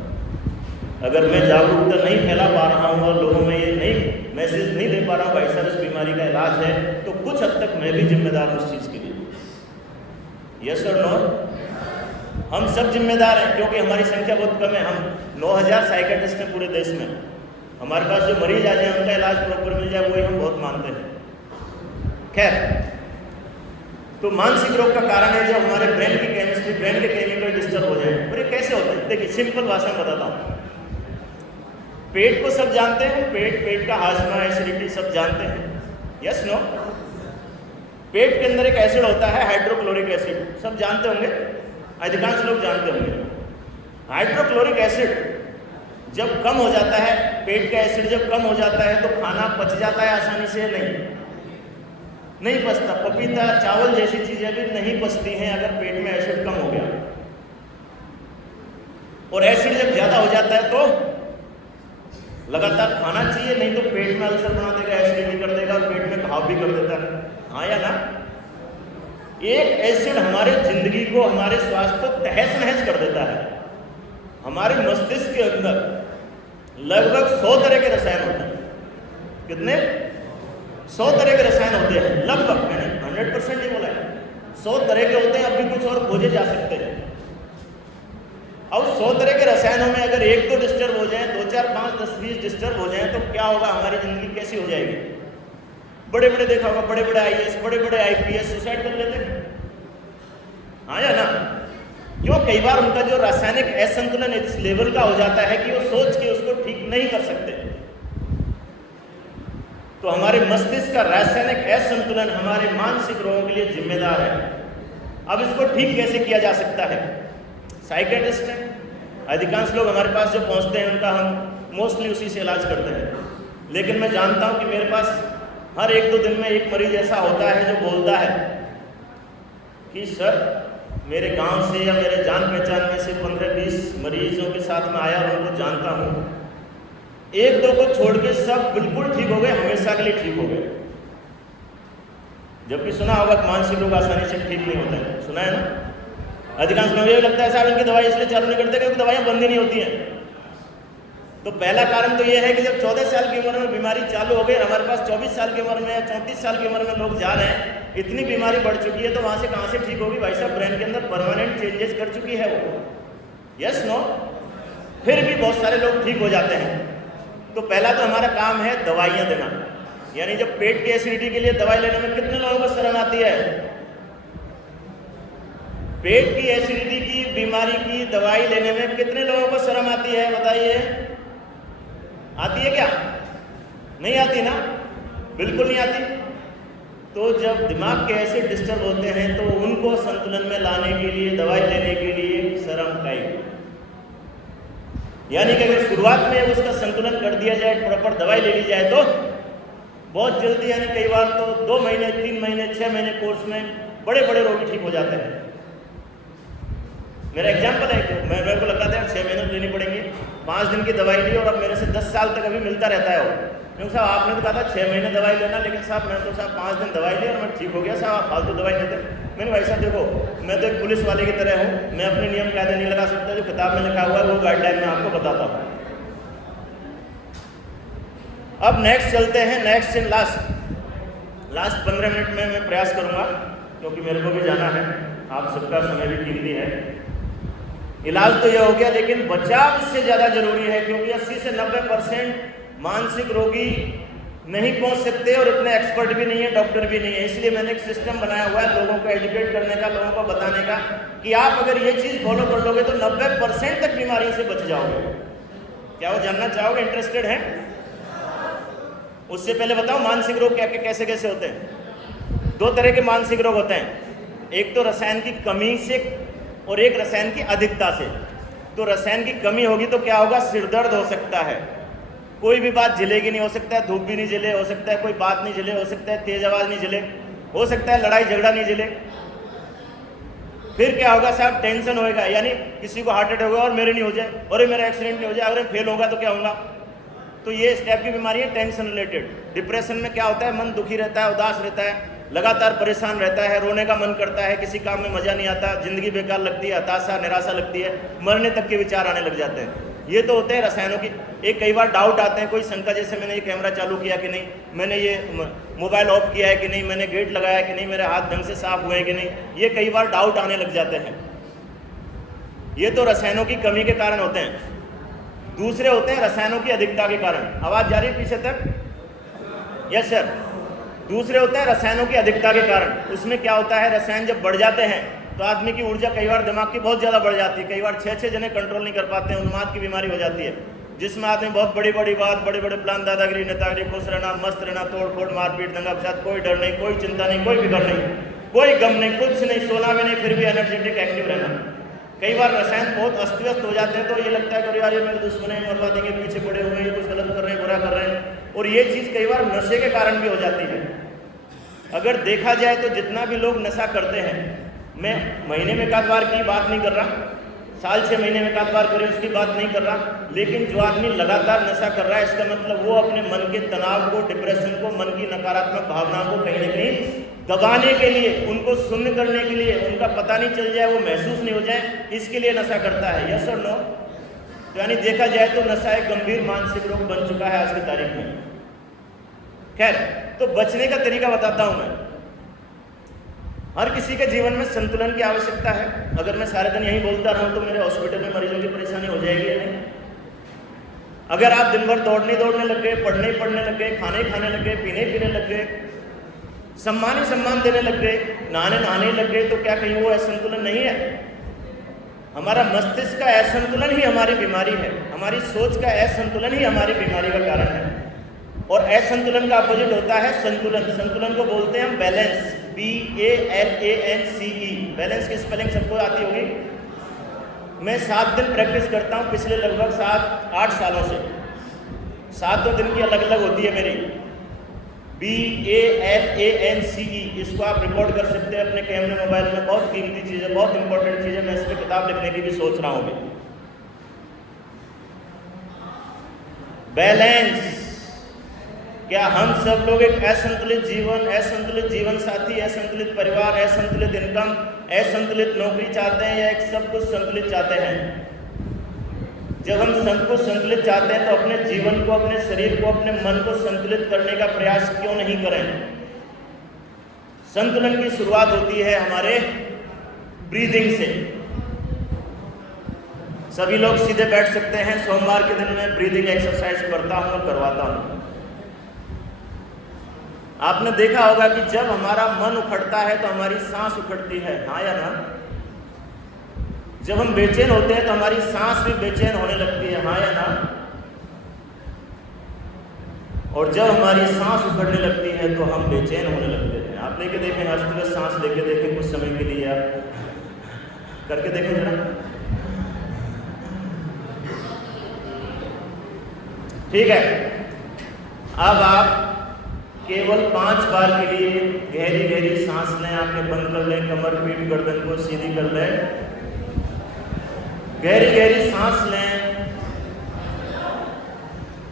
अगर मैं जागरूकता नहीं फैला पा रहा हूँ और लोगों में ये नहीं मैसेज नहीं दे पा रहा हूँ भाई साहब इस बीमारी का इलाज है, तो कुछ हद तक मैं भी जिम्मेदार हूँ उस चीज़ के लिए। यस और नो? हम सब जिम्मेदार हैं क्योंकि हमारी संख्या बहुत कम है। हम 9000 साइकेट्रिस्ट हैं पूरे देश में, हमारे पास जो मरीज आ जाए उनका इलाज प्रॉपर मिल जाए वही हम बहुत मानते हैं। खैर, तो मानसिक रोग का कारण है जब हमारे ब्रेन की केमिस्ट्री, ब्रेन के केमिकल डिस्टर्ब हो जाए। और ये कैसे होता है? देखिए सिंपल भाषा में बताता हूँ। पेट को सब जानते हैं, पेट का हाजमा, एसिडिटी सब जानते हैं, यस नो? पेट के अंदर एक एसिड होता है हाइड्रोक्लोरिक एसिड, सब जानते होंगे, अधिकांश लोग जानते होंगे। हाइड्रोक्लोरिक एसिड जब कम हो जाता है, पेट का एसिड जब कम हो जाता है तो खाना पच जाता है आसानी से? नहीं पचता। पपीता, चावल जैसी चीजें भी नहीं पचती हैं अगर पेट में एसिड कम हो गया। और एसिड जब ज्यादा हो जाता है तो लगातार खाना चाहिए, नहीं तो पेट में अल्सर बना देगा, एसिडिटी कर देगा और पेट में घाव भी कर देता है। हाँ या ना? एक एसिड हमारे जिंदगी को, हमारे स्वास्थ्य को तहस नहस कर देता है। हमारे मस्तिष्क के अंदर लगभग 100 तरह के रसायन होते हैं। कितने? 100 तरह के रसायन होते हैं लगभग, मैंने 100% नहीं बोला है, 100 तरह के होते हैं। अब भी कुछ और खोजे जा सकते हैं। अब 100 तरह के रसायनों में अगर 1-2 डिस्टर्ब हो जाए, 2, 4, 5, 10, 20 डिस्टर्ब हो जाए तो क्या होगा? हमारी जिंदगी कैसी हो जाएगी? बड़े बड़े देखा होगा, बड़े बड़े IAS, बड़े बड़े IPS सुसाइड कर लेते हैं। हाँ या ना? क्यों? कई बार उनका जो रासायनिक असंतुलन इस लेवल का हो जाता है कि वो सोच के उसको ठीक नहीं कर सकते। तो हमारे मस्तिष्क का रासायनिक असंतुलन हमारे मानसिक रोगों के लिए जिम्मेदार है। अब इसको ठीक कैसे किया जा सकता है? साइकेट्रिस्ट हैं, अधिकांश लोग हमारे पास जो पहुंचते हैं उनका हम मोस्टली उसी से इलाज करते हैं। लेकिन मैं जानता हूं कि मेरे पास हर 1-2 दिन में एक मरीज ऐसा होता है जो बोलता है कि सर मेरे गांव से या मेरे जान पहचान में से 15-20 मरीजों के साथ में आया और उनको जानता हूं, 1-2 को छोड़ के सब बिल्कुल ठीक हो गए, हमेशा के लिए ठीक हो गए। जबकि सुना होगा कि मानसिक रोग आसानी से ठीक नहीं होते हैं, सुना है ना? अधिकांश लोगों को लगता है साहब इनकी दवाई इसलिए चालू नहीं करते क्योंकि दवाइयाँ बंद ही नहीं होती हैं। तो पहला कारण तो ये है कि जब 14 साल की उम्र में बीमारी चालू हो गई, हमारे पास 24 साल की उम्र में या 34 साल की उम्र में लोग जा रहे हैं, इतनी बीमारी बढ़ चुकी है तो वहाँ से कहाँ से ठीक होगी? भाई साहब ब्रेन के अंदर परमानेंट चेंजेस कर चुकी है वो, यस नो? फिर भी बहुत सारे लोग ठीक हो जाते हैं। तो पहला तो हमारा काम है दवाइयाँ देना। यानी जब पेट की एसिडिटी के लिए दवाई लेने में कितने लोगों को शर्म आती है? पेट की एसिडिटी की बीमारी की दवाई लेने में कितने लोगों को शर्म आती है? बताइए, आती है क्या? नहीं आती ना? बिल्कुल नहीं आती। तो जब दिमाग के एसिड डिस्टर्ब होते हैं तो उनको संतुलन में लाने के लिए, दवाई लेने के लिए शर्म टाइप, यानी कि अगर शुरुआत में उसका संतुलन कर दिया जाए, प्रॉपर दवाई ले ली जाए तो बहुत जल्दी, यानी कई बार तो 2 महीने, 3 महीने, 6 महीने कोर्स में बड़े बड़े रोगी ठीक हो जाते हैं। मेरा एग्जाम्पल है कि मेरे को लगा था यार 6 महीने लेनी पड़ेंगी, 5 दिन की दवाई ली और अब मेरे से 10 साल तक अभी मिलता रहता है वो। क्योंकि साहब आपने तो कहा था 6 महीने दवाई लेना, लेकिन साहब मैं तो साहब 5 दिन दवाई ली और मैं ठीक हो गया, साहब आप फालतू दवाई देते। मैंने भाई साहब देखो, मैं तो एक पुलिस वाले की तरह हूँ, मैं अपने नियम कायदे नहीं लगा सकता, जो किताब में लिखा हुआ है वो गाइडलाइन में आपको बताता हूँ। अब नेक्स्ट चलते हैं, नेक्स्ट एंड लास्ट 15 मिनट में मैं प्रयास करूँगा, क्योंकि मेरे को भी जाना है, आप सबका समय भी कीमती है। इलाज तो यह हो गया, लेकिन बचाव इससे ज़्यादा जरूरी है, क्योंकि 80 से 90% मानसिक रोगी नहीं पहुंच सकते और इतने एक्सपर्ट भी नहीं है, डॉक्टर भी नहीं है। इसलिए मैंने एक सिस्टम बनाया हुआ है लोगों को एजुकेट करने का, लोगों को बताने का कि आप अगर ये चीज़ फॉलो कर लोगे तो 90% तक बीमारियों से बच जाओगे। क्या वो जानना चाहोगे? इंटरेस्टेड है? उससे पहले बताओ मानसिक रोग क्या कैसे कैसे होते हैं। 2 तरह के मानसिक रोग होते हैं, एक तो रसायन की कमी से और एक रसायन की अधिकता से। तो रसायन की कमी होगी तो क्या होगा? सिरदर्द हो सकता है, कोई भी बात झेलेगी नहीं, हो सकता है धूप भी नहीं झेले, हो सकता है कोई बात नहीं झेले, हो सकता है तेज आवाज नहीं झेले, हो सकता है लड़ाई झगड़ा नहीं झेले। फिर क्या होगा साहब? टेंशन होएगा, यानी किसी को हार्ट अटैक होगा और मेरे नहीं हो जाए, और मेरा एक्सीडेंट नहीं हो जाए, अगर फेल होगा तो क्या होगा? तो ये इस टाइप की बीमारी है टेंशन रिलेटेड। डिप्रेशन में क्या होता है? मन दुखी रहता है, उदास रहता है, लगातार परेशान रहता है, रोने का मन करता है, किसी काम में मजा नहीं आता, जिंदगी बेकार लगती है, हताशा निराशा लगती है, मरने तक के विचार आने लग जाते हैं। ये तो होते हैं रसायनों की। एक कई बार डाउट आते हैं, कोई शंका, जैसे मैंने ये कैमरा चालू किया कि नहीं, मैंने ये मोबाइल ऑफ किया है कि नहीं, मैंने गेट लगाया कि नहीं, मेरे हाथ ढंग से साफ हुए हैं कि नहीं, ये कई बार डाउट आने लग जाते हैं। ये तो रसायनों की कमी के कारण होते हैं। दूसरे होते हैं रसायनों की अधिकता के कारण। आवाज जा रही है पीछे तक? Yes sir. दूसरे होते हैं रसायनों की अधिकता के कारण। उसमें क्या होता है? रसायन जब बढ़ जाते हैं तो आदमी की ऊर्जा कई बार दिमाग की बहुत ज़्यादा बढ़ जाती है, कई बार 6 जने कंट्रोल नहीं कर पाते हैं, उन्माद की बीमारी हो जाती है, जिसमें आदमी बहुत बड़ी बड़ी बात, बड़े बड़े प्लान, दादागिरी, नेतागिरी, खुश रहना, मस्त रहना, तोड़ फोड़, मारपीट, दंगा फसाद, कोई डर नहीं, कोई चिंता नहीं, कोई फिक्र नहीं, कोई गम नहीं, कुछ नहीं, सोना भी नहीं, फिर भी एनर्जेटिक एक्टिव रहना। कई बार रसायन बहुत अस्त व्यस्त हो जाते हैं तो ये लगता है कि यार ये मेरे दुश्मन है, मरवा देंगे, पीछे पड़े हुए हैं, कुछ गलत कर रहे हैं, बुरा कर रहे हैं। और ये चीज़ कई बार नशे के कारण भी हो जाती है। अगर देखा जाए तो जितना भी लोग नशा करते हैं, मैं महीने में 1 बार की बात नहीं कर रहा, साल 6 महीने में 1 बार करे उसकी बात नहीं कर रहा, लेकिन जो आदमी लगातार नशा कर रहा है, इसका मतलब वो अपने मन के तनाव को, डिप्रेशन को, मन की नकारात्मक भावनाओं को कहीं ना कहीं दबाने के लिए, उनको शून्य करने के लिए, उनका पता नहीं चल जाए, वो महसूस नहीं हो जाए, इसके लिए नशा करता है। यस और नो? तो यानी देखा जाए तो नशा एक गंभीर मानसिक रोग बन चुका है आज की तारीख में। खैर, तो बचने का तरीका बताता हूं मैं। हर किसी के जीवन में संतुलन की आवश्यकता है। अगर मैं सारे दिन यही बोलता रहूं तो मेरे हॉस्पिटल में मरीजों की परेशानी हो जाएगी या नहीं? अगर आप दिन भर दौड़ने लग गए, पढ़ने लग गए, खाने लग गए, पीने लग गए, सम्मान देने लग गए, नहाने लग गए, तो क्या कहीं वो असंतुलन नहीं है? हमारा मस्तिष्क का असंतुलन ही हमारी बीमारी है, हमारी सोच का असंतुलन ही हमारी बीमारी का कारण है। और असंतुलन का अपोजिट होता है संतुलन। संतुलन को बोलते हैं हम बैलेंस, BALANCE। बैलेंस की स्पेलिंग सबको आती होगी। मैं 7 दिन प्रैक्टिस करता हूँ पिछले लगभग 7-8 सालों से। 7 दिन की अलग अलग होती है मेरी। BALANCE, इसको आप रिकॉर्ड कर सकते हैं अपने कैमरे मोबाइल में। बहुत कीमती चीज़ है, बहुत इंपॉर्टेंट चीज़ है। मैं इस पर किताब लिखने की भी सोच रहा हूँ अभी। बैलेंस। क्या हम सब लोग एक असंतुलित जीवन साथी, असंतुलित परिवार, असंतुलित इनकम, असंतुलित नौकरी चाहते हैं, या एक सब कुछ संतुलित चाहते हैं? जब हम सब कुछ संतुलित चाहते हैं तो अपने जीवन को, अपने शरीर को, अपने मन को संतुलित करने का प्रयास क्यों नहीं करें? संतुलन की शुरुआत होती है हमारे ब्रीदिंग से। सभी लोग सीधे बैठ सकते हैं। सोमवार के दिन मैं ब्रीदिंग एक्सरसाइज करता हूं और करवाता हूं। आपने देखा होगा कि जब हमारा मन उखड़ता है तो हमारी सांस उखड़ती है, हाँ या ना? जब हम बेचैन होते हैं तो हमारी सांस भी बेचैन होने लगती है, हाँ या ना? और जब हमारी सांस उखड़ने लगती है तो हम बेचैन होने लगते हैं। आप लेके देखें, अस्त सांस लेके देखें कुछ समय के लिए, आप करके देखें जरा। ठीक है, अब आप केवल 5 बार के लिए गहरी गहरी सांस लें, आंखें बंद कर लें, कमर पीठ गर्दन को सीधी कर लें, गहरी गहरी सांस लें,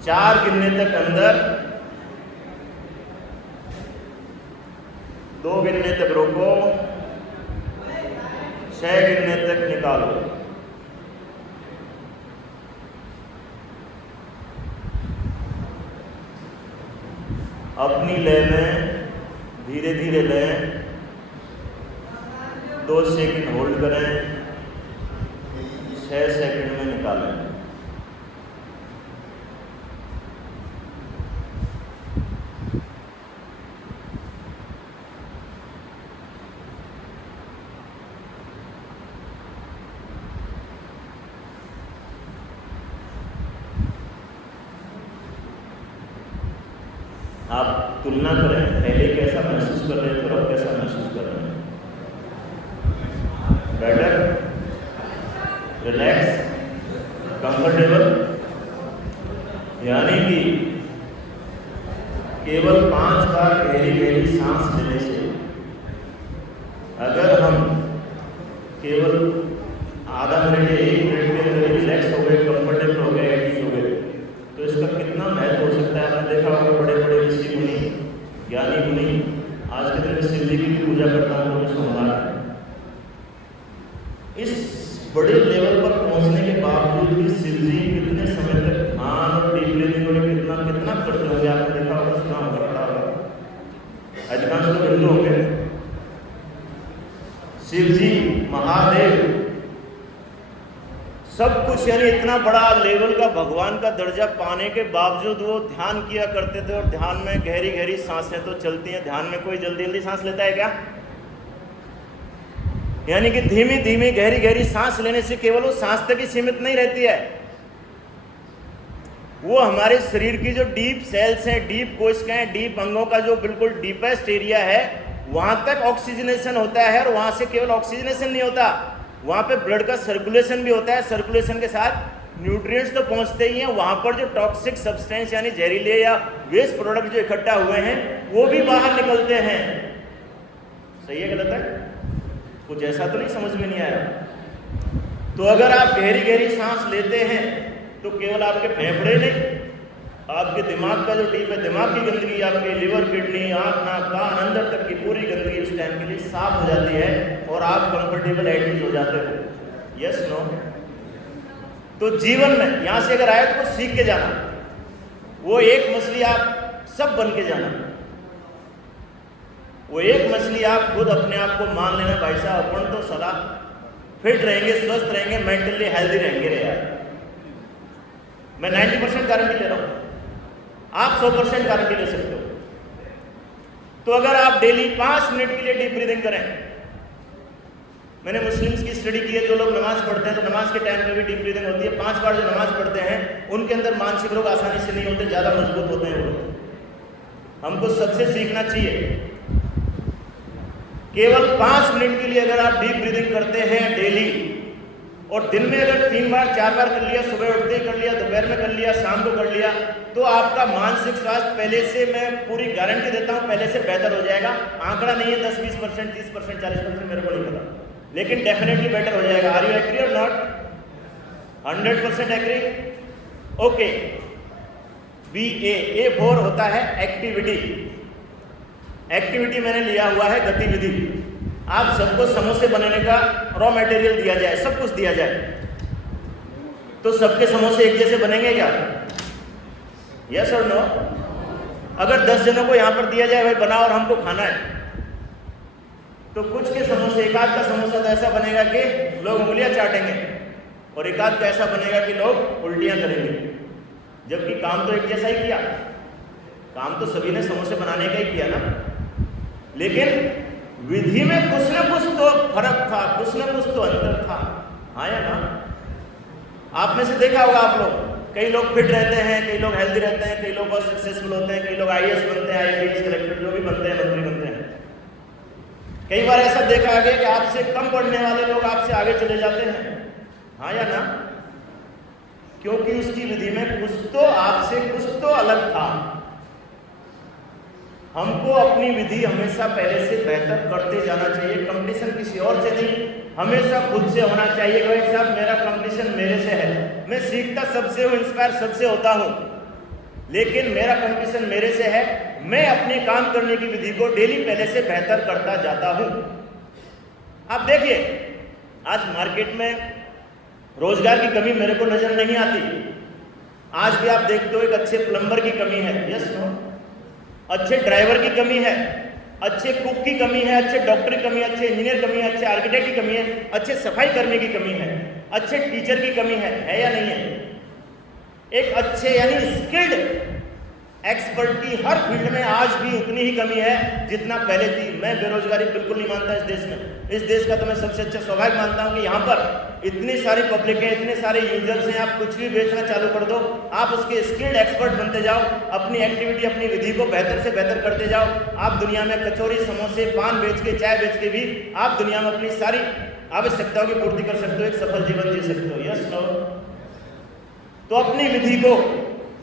4 गिनने तक अंदर, 2 गिनने तक रोको, 6 गिनने तक निकालो। अपनी लय में धीरे धीरे लें, 2 सेकंड होल्ड करें, 6 सेकंड में निकालें। आप तुलना करें, पहले कैसा महसूस कर रहे थे और अब कैसा महसूस कर रहे हैं। Better, relax, comfortable. यानी कि केवल 5 बार गहरी गहरी सांस लेने से अगर हम केवल आधा मिनट या 1 मिनट के अंदर रिलैक्स हो गए, कंफर्टेबल हो गए, एट हो गए, तो इसका कितना महत्व हो सकता है। आपने देखा होगा बड़े बड़े ऋषि मुनि, ज्ञानी मुनि, आज के दिन में शिव जी की भी पूजा करता हूँ, तो सोमवार है। इस बड़े लेवल पर पहुंचने के बावजूद भी शिव जी कितने समय तक ध्यान और डीप ब्रीथिंग और कितना कितना करते होंगे। आपने देखा होगा, सुना होगा, पढ़ा होगा। अधिकांश लोग हिंदू होंगे। शिव जी, महादेव, सब कुछ, यानी इतना बड़ा लेवल का भगवान का दर्जा पाने के बावजूद वो ध्यान किया करते थे। और ध्यान में गहरी गहरी सांसें तो चलती हैं। ध्यान में कोई जल्दी जल्दी सांस लेता है क्या? यानी कि धीमी धीमी गहरी गहरी सांस लेने से केवल वो सांस तक ही सीमित नहीं रहती है, वो हमारे शरीर की जो डीप सेल्स हैं, डीप कोशिकाएं, डीप अंगों का जो बिल्कुल डीपेस्ट एरिया है, वहां तक ऑक्सीजनेशन होता है। और वहां से केवल ऑक्सीजनेशन नहीं होता, वहाँ पे ब्लड का सर्कुलेशन भी होता है। सर्कुलेशन के साथ न्यूट्रिएंट्स तो पहुँचते ही हैं, वहाँ पर जो टॉक्सिक सब्सटेंस यानी जहरीले या वेस्ट प्रोडक्ट जो इकट्ठा हुए हैं वो भी बाहर निकलते हैं। सही है, गलत है? कुछ ऐसा तो नहीं समझ में नहीं आया? तो अगर आप गहरी गहरी सांस लेते हैं तो केवल आपके फेफड़े नहीं, आपके दिमाग का जो डीप है, दिमाग की गंदगी, आपके लिवर, किडनी, आँख, नाक, कान, अंदर तक की पूरी गंदगी उस टाइम के लिए साफ हो जाती है और आप कंफर्टेबल एटलीस्ट हो जाते हो। Yes, no? तो जीवन में यहाँ से अगर आए तो सीख के जाना, वो एक मछली आप सब बन के जाना। वो एक मछली आप खुद अपने आप को मान लेना, भाई साहब अपन तो सलाह फिट रहेंगे, स्वस्थ रहेंगे, मेंटली हेल्दी रहेंगे रे यार। मैं 90% गारंटी ले रहा हूँ, आप 100% गारंटी ले सकते हो। तो अगर आप डेली 5 मिनट के लिए डीप ब्रीदिंग करें, मैंने मुस्लिम्स की स्टडी की है, जो लोग नमाज पढ़ते हैं तो नमाज के टाइम में भी डीप ब्रीदिंग होती है। 5 बार जो नमाज पढ़ते हैं उनके अंदर मानसिक रोग आसानी से नहीं होते, ज़्यादा मजबूत होते हैं वो लोग। हमको सबसे सीखना चाहिए। केवल 5 मिनट के लिए अगर आप डीप ब्रीदिंग करते हैं डेली, और दिन में अगर 3 बार 4 बार कर लिया, सुबह उठते ही कर लिया, दोपहर में कर लिया, शाम को कर लिया, तो आपका मानसिक स्वास्थ्य पहले से, मैं पूरी गारंटी देता हूं, पहले से बेहतर हो जाएगा। आंकड़ा नहीं है 10-20%, 30%, 40%, मेरे को नहीं पता, लेकिन डेफिनेटली बेटर हो जाएगा। Are you agree or not? 100% agree? Okay. BA for होता है एक्टिविटी। एक्टिविटी मैंने लिया हुआ है गतिविधि। आप सबको समोसे बनाने का रॉ मटेरियल दिया जाए, सब कुछ दिया जाए, तो सबके समोसे एक जैसे बनेंगे क्या? यस और नो? अगर 10 जनों को यहाँ पर दिया जाए भाई बनाओ और हमको खाना है, तो कुछ के समोसे, एक आध का समोसा तो ऐसा बनेगा कि लोग उंगलियां चाटेंगे, और एक आध का ऐसा बनेगा कि लोग उल्टियां करेंगे। जबकि काम तो एक जैसा ही किया, काम तो सभी ने समोसे बनाने का ही किया ना, लेकिन विधि में कुछ ना कुछ तो फर्क था, कुछ ना कुछ तो अंतर था। हाँ या ना? आप में से देखा होगा आप लोग, कई लोग फिट रहते हैं, कई लोग हेल्दी रहते हैं, कई लोग बहुत सक्सेसफुल होते हैं, कई लोग IAS बनते हैं, IPS, कलेक्टर, जो भी बनते हैं, मंत्री बनते हैं। कई बार ऐसा देखा गया कि आपसे कम पढ़ने वाले लोग आपसे आगे चले जाते हैं। हाँ या ना? क्योंकि उसकी विधि में कुछ तो आपसे कुछ तो अलग था। हमको अपनी विधि हमेशा पहले से बेहतर करते जाना चाहिए। कंपटीशन किसी और से नहीं, हमेशा खुद से होना चाहिए। भाई साहब मेरा कंपटीशन मेरे से है, मैं सीखता सबसे हूँ, इंस्पायर सबसे होता हूँ, लेकिन मेरा कंपटीशन मेरे से है। मैं अपने काम करने की विधि को डेली पहले से बेहतर करता जाता हूँ। आप देखिए आज मार्केट में रोजगार की कमी मेरे को नजर नहीं आती। आज भी आप देखते हो एक अच्छे प्लम्बर की कमी है, यस नो, अच्छे ड्राइवर की कमी है, अच्छे कुक की कमी है, अच्छे डॉक्टर की कमी है, अच्छे इंजीनियर की कमी है, अच्छे आर्किटेक्ट की कमी है, अच्छे सफाई कर्मी की कमी है, अच्छे टीचर की कमी है या नहीं है? एक अच्छे यानी स्किल्ड एक्सपर्ट की हर फील्ड में आज भी उतनी ही कमी है जितना पहले थी। मैं बेरोजगारी बिल्कुल नहीं मानता इस देश में। इस देश का तो मैं सबसे अच्छा सौभाग्य मानता हूं कि यहाँ पर इतनी सारी पब्लिक है, इतने सारे यूजर्स हैं। आप कुछ भी बेचना चालू कर दो, आप उसके स्किल्ड एक्सपर्ट बनते जाओ, अपनी एक्टिविटी अपनी विधि को बेहतर से बेहतर करते जाओ। आप दुनिया में कचौरी समोसे पान बेच के चाय बेच के भी आप दुनिया में अपनी सारी आवश्यकताओं की पूर्ति कर सकते हो, एक सफल जीवन जी सकते हो, यस नो। तो अपनी विधि को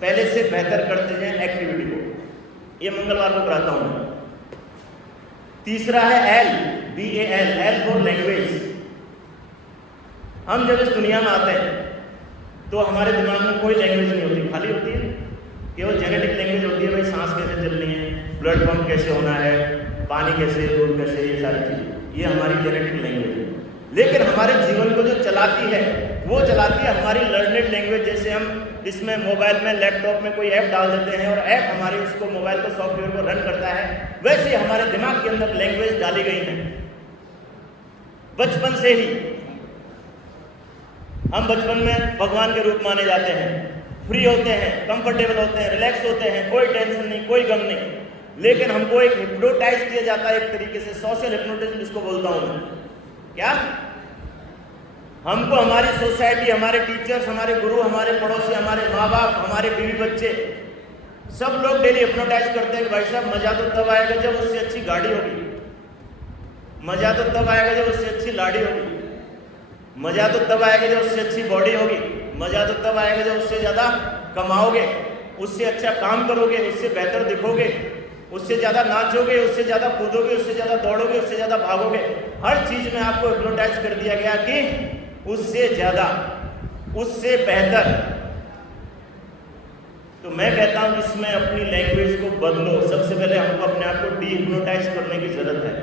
पहले से बेहतर करते जाएं, एक्टिविटी को। ये मंगलवार को कराता हूं मैं। तीसरा है L, BAL, L for language. हम जब इस दुनिया में आते हैं तो हमारे दिमाग में कोई लैंग्वेज नहीं होती, खाली होती है केवल जेनेटिक लैंग्वेज होती है। भाई सांस कैसे चलनी है, ब्लड पंप कैसे होना है, पानी कैसे, दूध कैसे, ये सारी चीज़ें, ये हमारी जेनेटिक लैंग्वेज है। लेकिन हमारे जीवन को जो चलाती है वो चलाती है हमारी लर्नेड लैंग्वेज। जैसे हम इसमें मोबाइल में लैपटॉप में कोई ऐप डाल देते हैं और ऐप हमारे उसको मोबाइल को सॉफ्टवेयर को रन करता है, वैसे हमारे दिमाग के अंदर लैंग्वेज डाली गई है बचपन से ही। हम बचपन में भगवान के रूप माने जाते हैं, फ्री होते हैं, कंफर्टेबल होते हैं, रिलैक्स होते हैं, कोई टेंशन नहीं, कोई गम नहीं। लेकिन हमको एक हिप्नोटाइज किया जाता है, एक तरीके से सोशल हिप्नोटिज्म जिसको बोलता हूं मैं। क्या हमको हमारी सोसाइटी, हमारे टीचर्स, हमारे गुरु, हमारे पड़ोसी, हमारे माँ बाप, हमारे बीवी बच्चे, सब लोग डेली हिप्नोटाइज करते हैं कि भाई साहब मजा तो तब आएगा जब उससे अच्छी गाड़ी होगी, मजा तो तब आएगा जब उससे अच्छी लाड़ी होगी, मजा तो तब आएगा जब उससे अच्छी बॉडी होगी, मजा तो तब आएगा जब उससे ज्यादा कमाओगे, उससे अच्छा काम करोगे, उससे बेहतर दिखोगे, उससे ज्यादा नाचोगे, उससे ज्यादा कूदोगे, उससे ज्यादा दौड़ोगे, उससे ज्यादा भागोगे। हर चीज में आपको हिप्नोटाइज कर दिया गया कि उससे ज्यादा, उससे बेहतर। तो मैं कहता हूं कि इसमें अपनी लैंग्वेज को बदलो। सबसे पहले हमको अपने आप को डी हिप्नोटाइज करने की जरूरत है।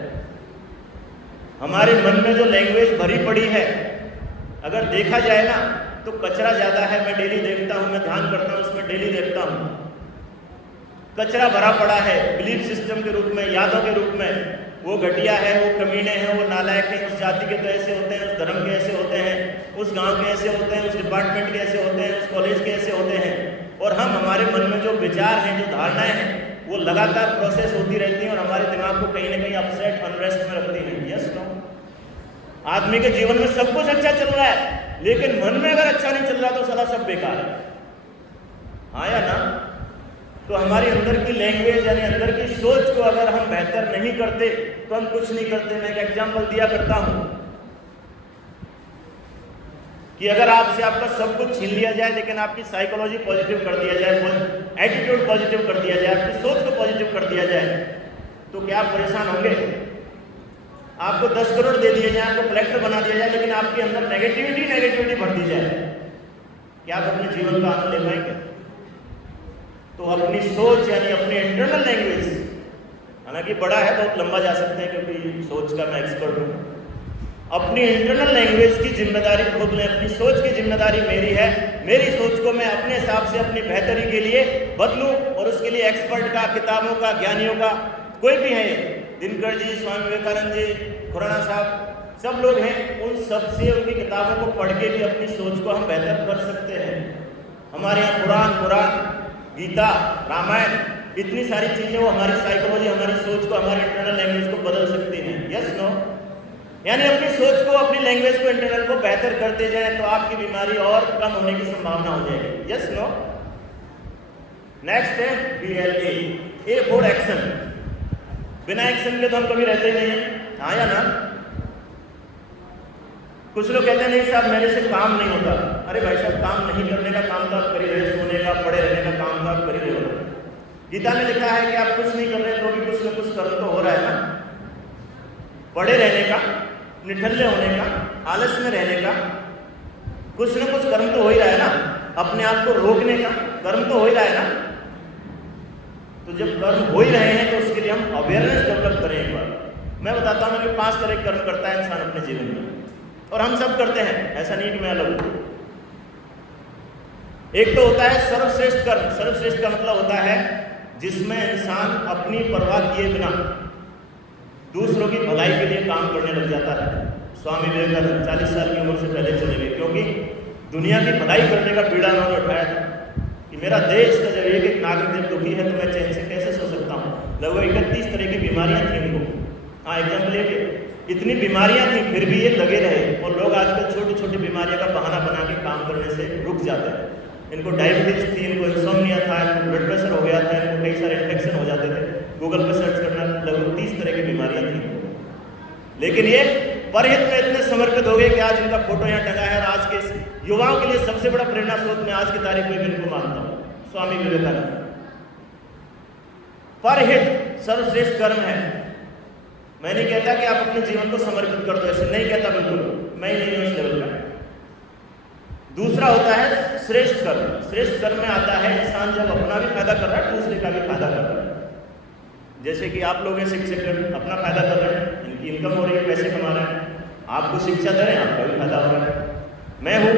हमारे मन में जो लैंग्वेज भरी पड़ी है, अगर देखा जाए ना तो कचरा ज्यादा है। मैं डेली देखता हूं, मैं ध्यान करता हूं, उसमें डेली देखता हूं कचरा भरा पड़ा है बिलीफ सिस्टम के रूप में, यादों के रूप में। वो घटिया है, वो कमीने हैं, वो नालायक हैं, उस जाति के तो ऐसे होते हैं, उस धर्म के ऐसे होते हैं, उस गांव के ऐसे होते हैं, उस डिपार्टमेंट के ऐसे होते हैं, उस कॉलेज के ऐसे होते हैं। और हम हमारे मन में जो विचार हैं, जो धारणाएं हैं, वो लगातार प्रोसेस होती रहती हैं और हमारे दिमाग को कहीं ना कहीं अपसेट, अनरेस्ट में रखती हैं, यस नो। आदमी के जीवन में सब कुछ अच्छा चल रहा है, लेकिन मन में अगर अच्छा नहीं चल रहा तो साला सब बेकार है, हाँ या ना। तो हमारी अंदर की लैंग्वेज यानी अंदर की सोच को अगर हम बेहतर नहीं करते तो हम कुछ नहीं करते। मैं एक एग्जांपल दिया करता हूं कि अगर आपसे आपका सब कुछ छीन लिया जाए लेकिन आपकी साइकोलॉजी पॉजिटिव कर दिया जाए, एटीट्यूड पॉजिटिव कर दिया जाए, आपकी सोच को पॉजिटिव कर दिया जाए, तो क्या आप परेशान होंगे? आपको 10 करोड़ दे दिए जाए, आपको कलेक्टर बना दिया जाए, लेकिन आपके अंदर नेगेटिविटी भर दी जाए, क्या आप अपने जीवन का आनंद ले पाएंगे? तो अपनी सोच यानी अपनी इंटरनल लैंग्वेज, हालांकि बड़ा है, बहुत लंबा जा सकते हैं क्योंकि सोच का मैं एक्सपर्ट हूँ। अपनी इंटरनल लैंग्वेज की जिम्मेदारी खुद लें। अपनी सोच की जिम्मेदारी मेरी है। मेरी सोच को मैं अपने हिसाब से अपनी बेहतरी के लिए बदलूं और उसके लिए एक्सपर्ट का, किताबों का, ज्ञानियों का, कोई भी है, दिनकर जी, स्वामी विवेकानंद जी, खुराना साहब, सब लोग हैं, उन सब से उनकी किताबों को पढ़ के भी अपनी सोच को हम बेहतर कर सकते हैं। हमारे यहाँ कुरान, गीता, रामायण, इतनी सारी चीजें वो हमारी साइकोलॉजी, हमारी सोच को, हमारी इंटरनल लैंग्वेज को बदल सकती हैं, यस नो। यानी अपनी सोच को, अपनी लैंग्वेज को, इंटरनल को बेहतर करते जाएं तो आपकी बीमारी और कम होने की संभावना हो जाएगी, यस नो। नेक्स्ट है BLA, A फॉर एक्शन। बिना एक्शन के तो हम कभी रहते ही नहीं है, हाँ या ना। कुछ लोग कहते हैं नहीं साहब मेरे से काम नहीं होता। अरे भाई साहब, काम नहीं करने का काम तो आप कर ही रहे, सोने का, पड़े रहने का काम तो आप कर ही रहे हो। गीता में लिखा है कि आप कुछ नहीं कर रहे तो भी कुछ न कुछ कर्म तो हो रहा है ना। पड़े रहने का, निठल्ले होने का, आलस में रहने का, कुछ न कुछ कर्म तो हो ही रहा है ना। अपने आप को रोकने का कर्म तो हो ही रहा है ना। तो जब कर्म हो ही रहे हैं तो उसके लिए हम अवेयरनेस डेवलप करें। एक बार मैं बताता हूँ कि 5 तरह के कर्म करता है इंसान अपने जीवन में, और हम सब करते हैं, ऐसा नहीं कि मैं अलग हूँ। एक तो होता है सर्वश्रेष्ठ कर्म। सर्वश्रेष्ठ का मतलब होता है जिसमें इंसान अपनी परवाह किए बिना दूसरों की भलाई के लिए काम करने लग जाता है। स्वामी विवेकानंद 40 साल की उम्र से पहले चले गए, क्योंकि दुनिया की भलाई करने का बीड़ा उन्होंने उठाया था कि मेरा देश का जब एक नागरिक जब दुखी है तो मैं चैन से कैसे सो सकता हूँ। लगभग 31 तरह की बीमारियां थी इनको। हाँ, एग्जाम्पल लेके इतनी बीमारियां थी फिर भी ये लगे रहे। और लोग आजकल छोटी छोटी बीमारियों का बहाना बना के काम करने से रुक जाते हैं। इनको डायबिटीज थी, इनको इंसोम्निया था, इनको ब्लड प्रेशर हो गया था, इनको कई सारे इन्फेक्शन हो जाते थे। गूगल पर सर्च करना, लगभग 30 तरह की बीमारियां थी। लेकिन ये परहित में इतने समर्पित हो गए कि आज इनका फोटो यहाँ टंगा है। और आज के युवाओं के लिए सबसे बड़ा प्रेरणा स्रोत मैं आज की तारीख में भी इनको मानता हूँ, स्वामी विवेकानंद। परहित सर्वश्रेष्ठ कर्म है। मैं नहीं कहता कि आप अपने जीवन को समर्पित कर दो, ऐसे नहीं कहता, बिल्कुल मैं ही नहीं हूँ इस लेवल का। दूसरा होता है श्रेष्ठ कर्म। श्रेष्ठ कर्म में आता है इंसान जब अपना भी फायदा कर रहा है, दूसरे का भी फायदा कर रहा है। जैसे कि आप लोग हैं शिक्षक, अपना फायदा कर रहे हैं, इनकी इनकम हो रही है, पैसे कमा रहे हैं, आपको शिक्षा दे रहे हैं, आपका भी फायदा हो रहा है। मैं हूँ,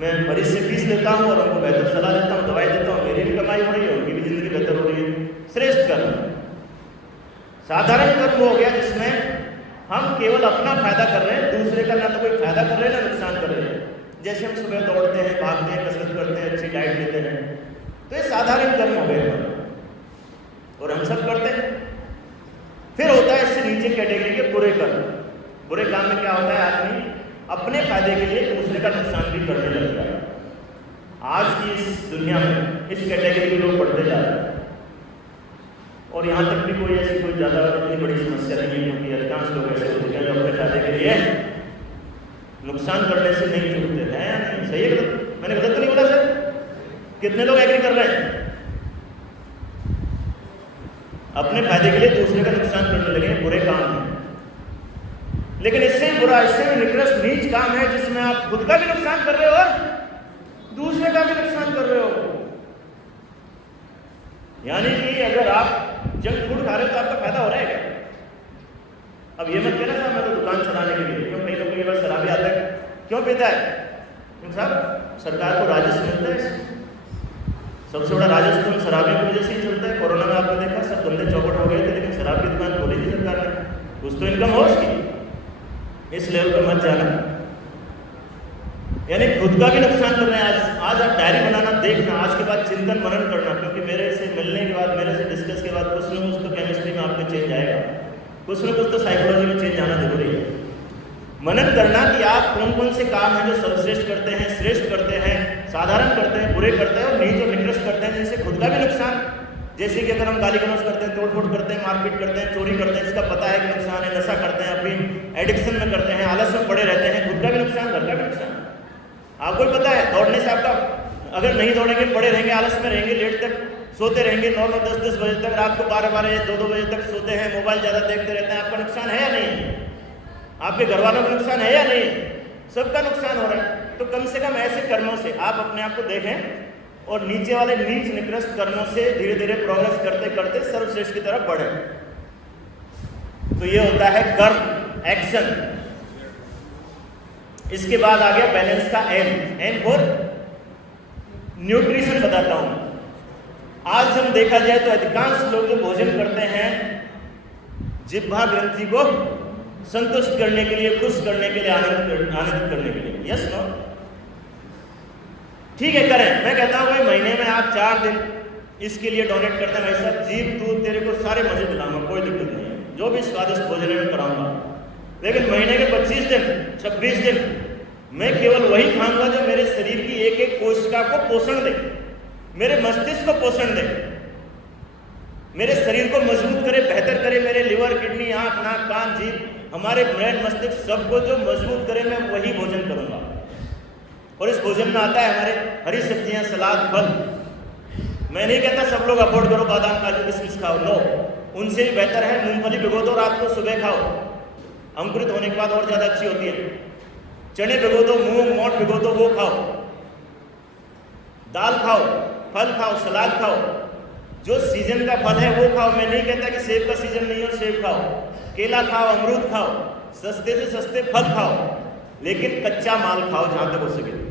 मैं मरीज से फीस लेता हूँ और उनको बेहतर सलाह देता हूँ, दवाई देता हूँ, मेरी भी कमाई हो रही है, उनकी भी जिंदगी बेहतर हो रही है। श्रेष्ठ कर्म। साधारण कर्म हो गया जिसमें हम केवल अपना फायदा कर रहे हैं, दूसरे का ना तो कोई फायदा कर रहे हैं ना नुकसान कर रहे हैं। जैसे हम सुबह दौड़ते हैं, भागते हैं, कसरत करते हैं, अच्छी डाइट लेते हैं, तो ये साधारण कर्म हो गए और हम सब करते हैं। फिर होता है इससे नीचे कैटेगरी के बुरे कर्म। बुरे काम में क्या होता है, आदमी अपने फायदे के लिए दूसरे का नुकसान भी करने लग जाता है। आज की इस दुनिया में इस कैटेगरी के लोग बढ़ते जा रहे हैं। और यहाँ तक भी कोई ऐसी कोई ज़्यादा इतनी बड़ी समस्या नहीं है, क्योंकि अधिकांश लोग ऐसे होते हैं जो अपने फायदे के लिए नुकसान करने से नहीं चूकते हैं। या नहीं? सही है गलत? मैंने गलत तो नहीं बोला सर? कितने लोग एग्री कर रहे हैं? अपने फायदे के लिए दूसरे का नुकसान करने लगे, बुरे काम है। लेकिन इससे ही बुरा, इससे भी निकृष्ट नीच काम है जिसमें आप खुद का भी नुकसान कर रहे हो और दूसरे का भी नुकसान कर रहे हो। यानी कि अगर आप जंक फूड खा रहे हो तो आपका फायदा हो रहा है क्या? अब ये मत कहना साहब मैं तो दुकान चलाने के लिए, क्यों कहीं लोग के पास शराबी आता है, क्यों पीता है? क्योंकि साहब सरकार को राजस्व मिलता है, सबसे बड़ा राजस्व हम शराबियों की वजह से ही चलता है। कोरोना में आपने देखा सब धंधे चौपट हो गए थे, लेकिन शराब की दुकान खोली थी सरकार ने, कुछ तो इनकम हो उसकी। इस लेवल पर मत जाना, यानी खुद का भी नुकसान कर रहे हैं। आज आप डायरी बनाना देखना, आज के बाद चिंतन मनन करना, क्योंकि मेरे से मिलने के बाद, मेरे से डिस्कस के बाद कुछ न कुछ तो केमिस्ट्री में आपके चेंज आएगा, कुछ न कुछ तो साइकोलॉजी में चेंज आना जरूरी है। मनन करना कि आप कौन कौन से काम हैं जो सर्वश्रेष्ठ करते हैं, श्रेष्ठ करते हैं, साधारण करते हैं, बुरे करते हैं और नीच और निकृष्ट करते हैं, जिनसे खुद का भी नुकसान। जैसे कि अगर हम गाली गलौज करते हैं, तोड़फोड़ करते हैं, मारपीट करते हैं, चोरी करते हैं, इसका पता है कि नुकसान है, नशा करते हैं, अफीम एडिक्शन में करते हैं, आलस में पड़े रहते हैं, खुद का भी नुकसान, घर का भी नुकसान। आपको भी पता है दौड़ने से आपका, अगर नहीं दौड़ेंगे, पड़े रहेंगे, आलस में रहेंगे, लेट तक सोते रहेंगे, 9-9, 10-10 बजे तक, रात को 12-12, 2-2 बजे तक सोते हैं, मोबाइल ज़्यादा देखते रहते हैं, आपका नुकसान है या नहीं? आपके घर वालों का नुकसान है या नहीं? सबका नुकसान हो रहा है। तो कम से कम ऐसे कर्मों से आप अपने आप को देखें और नीचे वाले नीच निकृष्ट कर्मों से धीरे धीरे प्रोग्रेस करते करते सर्वश्रेष्ठ की तरफ बढ़े। तो ये होता है कर्म, एक्शन। इसके बाद आ गया बैलेंस का एम और न्यूट्रिशन बताता हूं। आज हम देखा जाए तो अधिकांश लोग जो भोजन करते हैं जिह्वा ग्रंथि को संतुष्ट करने के लिए, खुश करने के लिए, आनंदित करने के लिए। Yes no? ठीक है, करें। मैं कहता हूं भाई महीने में आप 4 दिन इसके लिए डोनेट करते हैं, भाई साहब जीव दूध तेरे को सारे मजे दिलाऊंगा, कोई दिक्कत नहीं है, जो भी स्वादिष्ट भोजन है मैं कराऊंगा। लेकिन महीने के 25 दिन 26 दिन मैं केवल वही खाऊंगा जो मेरे शरीर की एक एक कोशिका को पोषण दे, मेरे मस्तिष्क को पोषण दे, मेरे शरीर को मजबूत करे, बेहतर करे, मेरे लिवर, किडनी, आंख, नाक, कान, जीभ, हमारे ब्रेन, मस्तिष्क सबको जो मजबूत करे, मैं वही भोजन करूंगा। और इस भोजन में आता है हमारे हरी सब्जियां, सलाद, फल, मैं नहीं कहता सब लोग अफोर्ड करो बादाम काजू किशमिश खाओ, नो, उनसे भी बेहतर है मूंगफली भिगो दो रात को, सुबह खाओ, अंकुरित होने के बाद और ज़्यादा अच्छी होती है। चने भिगो दो, मूंग मोट भिगो दो, वो खाओ, दाल खाओ, फल खाओ, सलाद खाओ, जो सीजन का फल है वो खाओ। मैं नहीं कहता कि सेब का सीजन नहीं हो सेब खाओ, केला खाओ, अमरूद खाओ, सस्ते से सस्ते फल खाओ, लेकिन कच्चा माल खाओ जहाँ तक हो सके।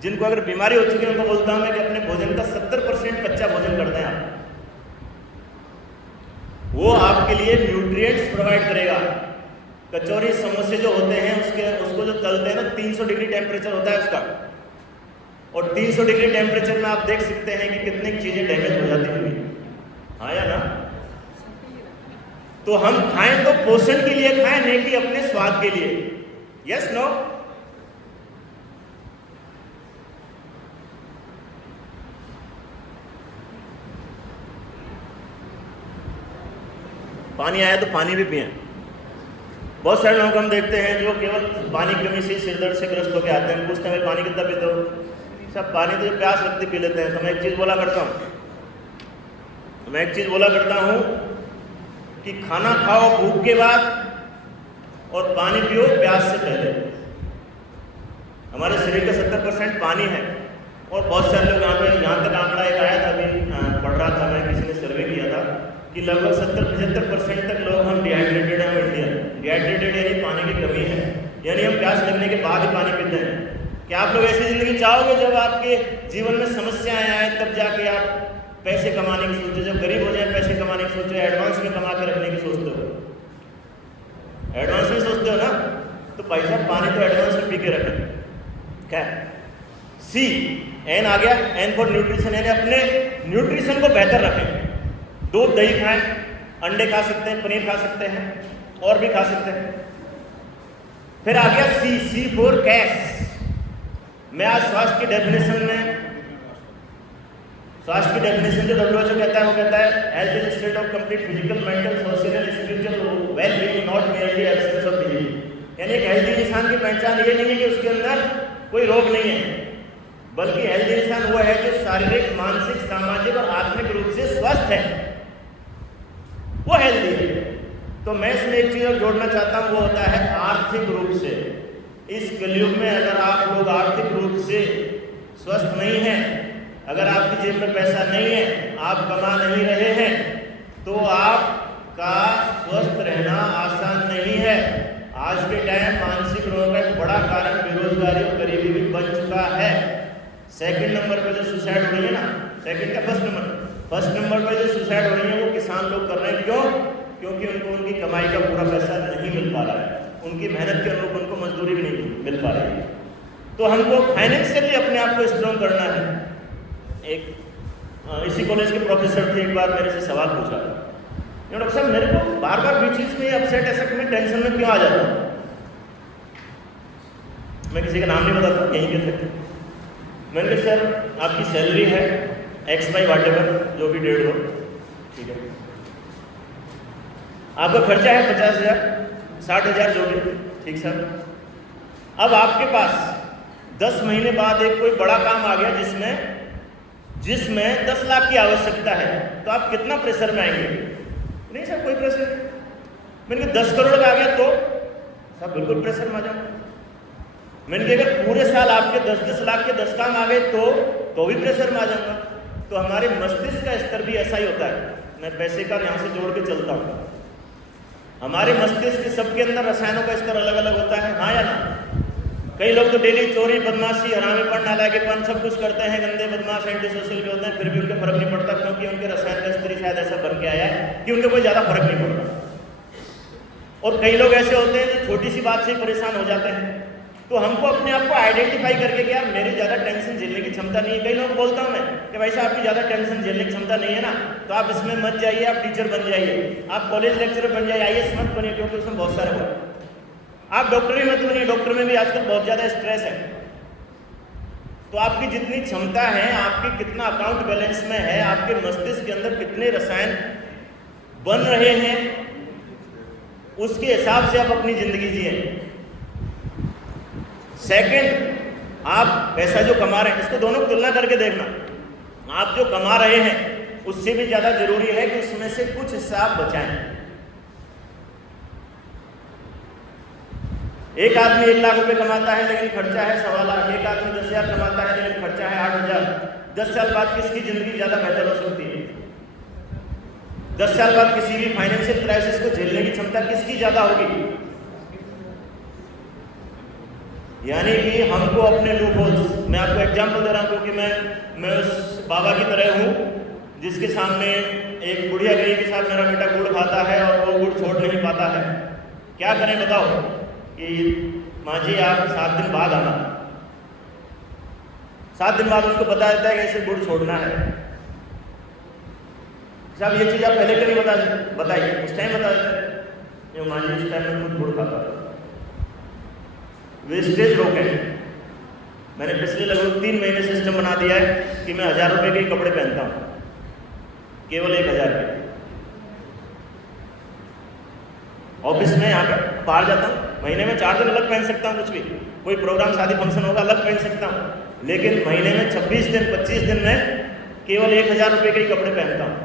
जिनको अगर बीमारी हो चुकी है उनको बोलता हूँ मैं कि अपने भोजन का 70% कच्चा भोजन कर दें आप, वो आपके लिए न्यूट्रिएंट्स प्रोवाइड करेगा। कचौरी समोसे जो होते हैं उसको जो तलते हैं ना, 300 डिग्री टेम्परेचर होता है उसका, और 300 डिग्री टेम्परेचर में आप देख सकते हैं कि कितनी चीजें डैमेज हो जाती होंगी, हाँ या ना। तो हम खाएं तो पोषण के लिए खाएं, नहीं कि अपने स्वाद के लिए। Yes no? पानी आया तो पानी भी पिएं। बहुत सारे लोग हम देखते हैं जो केवल पानी की कमी से सिरदर्द से ग्रस्त होकर आते हैं, पूछते हैं पानी कितना पीते हो, सब पानी तो प्यास लगती पी लेते हैं। तो मैं एक चीज़ बोला करता हूँ कि खाना खाओ भूख के बाद और पानी पियो प्यास से पहले। हमारे शरीर का 70% पानी है, और बहुत सारे लोग यहाँ तक आंकड़ा एक आया था, अभी पढ़ रहा था मैं, किसी ने सर्वे किया था कि लगभग 70-75% तक लोग हम डिहाइड्रेटेड हैं इंडिया। डिहाइड्रेटेड यानी पानी की कमी है, यानी हम प्यास लगने के बाद ही पानी पीते हैं। क्या आप लोग ऐसी ज़िंदगी चाहोगे जब आपके जीवन में समस्याएं आए तब जाके आप पैसे कमाने की सोचो, जब गरीब हो जाए पैसे कमाने की सोचो, एडवांस में कमा के रखने की सोचते हो, एडवांस में सोचते हो ना, तो भाई साहब पानी तो एडवांस में पी के रखें। क्या सी एन आ गया, एन फॉर न्यूट्रिशन, यानी अपने न्यूट्रिशन को बेहतर रखें। दूध दही खाएं, अंडे खा सकते हैं, पनीर खा सकते हैं, और भी खा सकते हैं। फिर आ गया सी फॉर कैश। मैं आज स्वास्थ्य की डेफिनेशन जो WHO कहता है वो कहता है health is state of complete physical, mental, social and spiritual wellbeing, not merely absence of disease. यानी एक हेल्थी इंसान की पहचान ये नहीं है कि उसके अंदर कोई रोग नहीं है, बल्कि हेल्थी इंसान वो है जो शारीरिक, मानसिक, सामाजिक और आत्मिक रूप से स्वस्थ है, वो हेल्दी है। तो मैं इसमें एक चीज और जोड़ना चाहता हूँ, वो होता है आर्थिक रूप से। इस कलयुग में अगर आप लोग आर्थिक रूप से स्वस्थ नहीं हैं, अगर आपकी जेब में पैसा नहीं है, आप कमा नहीं रहे हैं, तो आपका स्वस्थ रहना आसान नहीं है। आज के टाइम मानसिक रोग का एक बड़ा कारण बेरोजगारी और गरीबी भी बन चुका है। सेकंड नंबर पर जो सुसाइड हो रही है ना, सेकंड का फर्स्ट नंबर पर जो सुसाइड हो रही है वो किसान लोग कर रहे हैं। क्यों? क्योंकि उनको उनकी कमाई का पूरा पैसा नहीं मिल पा रहा है, उनकी मेहनत के अनुरूप उनको मजदूरी भी नहीं मिल पा रही है। तो हमको फाइनेंशियली अपने आप को स्ट्रॉन्ग करना है। एक इसी कॉलेज के प्रोफेसर थे, एक बार मेरे से सवाल पूछा, डॉक्टर साहब मेरे को बार बार बीच में अपसेट में टेंशन में क्यों आ जाता हूँ। मैं किसी का नाम नहीं बताता, यहीं के थे। मैंने कहा सर आपकी सैलरी है एक्स बाई वाट एवर, जो भी 1.5 हो, ठीक है, आपका खर्चा है 50,000, 60,000 जो भी, ठीक सर। अब आपके पास 10 महीने बाद एक कोई बड़ा काम आ गया जिसमें 10 लाख की आवश्यकता है, तो आप कितना प्रेशर में आएंगे? नहीं सर कोई प्रेशर नहीं। मैंने कहा 10 करोड़ का आ गया तो सब बिल्कुल प्रेशर में आ जाओ। मैंने कहा अगर पूरे साल आपके 10-10 लाख के 10 काम आ गए तो भी प्रेशर में आ जाऊंगा। तो हमारे मस्तिष्क का स्तर भी ऐसा ही होता है। मैं पैसे का यहाँ से जोड़ के चलता हूँ। हमारे मस्तिष्क सबके अंदर रसायनों का स्तर अलग अलग होता है, हाँ या ना। कई लोग तो डेली चोरी, बदमाशी, हरामीपन, नालायकीपन सब कुछ करते हैं, गंदे बदमाश, एंटी सोशल के होते हैं, फिर भी उनके फर्क नहीं पड़ता, क्योंकि उनके रसायन का स्तर शायद ऐसा बन के आया है कि उनके कोई ज़्यादा फर्क नहीं पड़ता। और कई लोग ऐसे होते हैं जो छोटी सी बात से ही परेशान हो जाते हैं। तो हमको अपने आप को आइडेंटिफाई करके कि यार मेरी ज़्यादा टेंशन झेलने की क्षमता नहीं है। कई लोग बोलता हूँ मैं कि भाई साहब आपकी ज़्यादा टेंशन झेलने की क्षमता नहीं है ना, तो आप इसमें मत जाइए, आप टीचर बन जाइए, आप कॉलेज लेक्चरर बन जाइए, IAS मत बनिए, क्योंकि उसमें बहुत सारे वर्क। आप डॉक्टर भी मत बनिए, डॉक्टर में भी आजकल बहुत ज़्यादा स्ट्रेस है। तो आपकी जितनी क्षमता है, आपकी कितना अकाउंट बैलेंस में है, आपके मस्तिष्क के अंदर कितने रसायन बन रहे हैं, उसके हिसाब से आप अपनी जिंदगी जिए। सेकंड, आप पैसा जो कमा रहे हैं इसको दोनों को तुलना करके देखना। आप जो कमा रहे हैं उससे भी ज़्यादा जरूरी है कि उसमें से कुछ हिस्सा आप बचाएं। एक आदमी 1 लाख रुपए कमाता है लेकिन खर्चा है 1.25 लाख। एक आदमी 10,000 कमाता है लेकिन खर्चा है 8,000। 10 साल बाद किसकी जिंदगी ज़्यादा बेहतर हो सकती है? 10 साल बाद किसी भी फाइनेंशियल क्राइसिस को झेलने की क्षमता किसकी ज़्यादा होगी? यानी कि हमको अपने लूप होल्स, मैं आपको एग्जांपल दे रहा हूँ क्योंकि मैं उस बाबा की तरह हूँ जिसके सामने एक बुढ़िया गई कि साहब मेरा बेटा गुड़ खाता है और वो गुड़ छोड़ नहीं पाता है, क्या करें बताओ? कि माँ जी आप 7 दिन बाद आना। 7 दिन बाद उसको बता देता है कि ऐसे गुड़ छोड़ना है। साहब ये चीज़ आप पहले क्यों नहीं बताइए? उस टाइम बता देते हैं माँ जी उस टाइम में खुद गुड़ खाता था। वेस्टेज रोकें। मैंने पिछले लगभग 3 महीने सिस्टम बना दिया है कि मैं 1000 रुपये के कपड़े पहनता हूँ, केवल 1000 के। ऑफिस में यहाँ पर बाहर जाता हूँ, महीने में 4 दिन अलग पहन सकता हूँ, कुछ भी कोई प्रोग्राम शादी फंक्शन होगा अलग पहन सकता हूँ, लेकिन महीने में 26 दिन 25 दिन में केवल 1000 रुपये के ही कपड़े पहनता हूँ।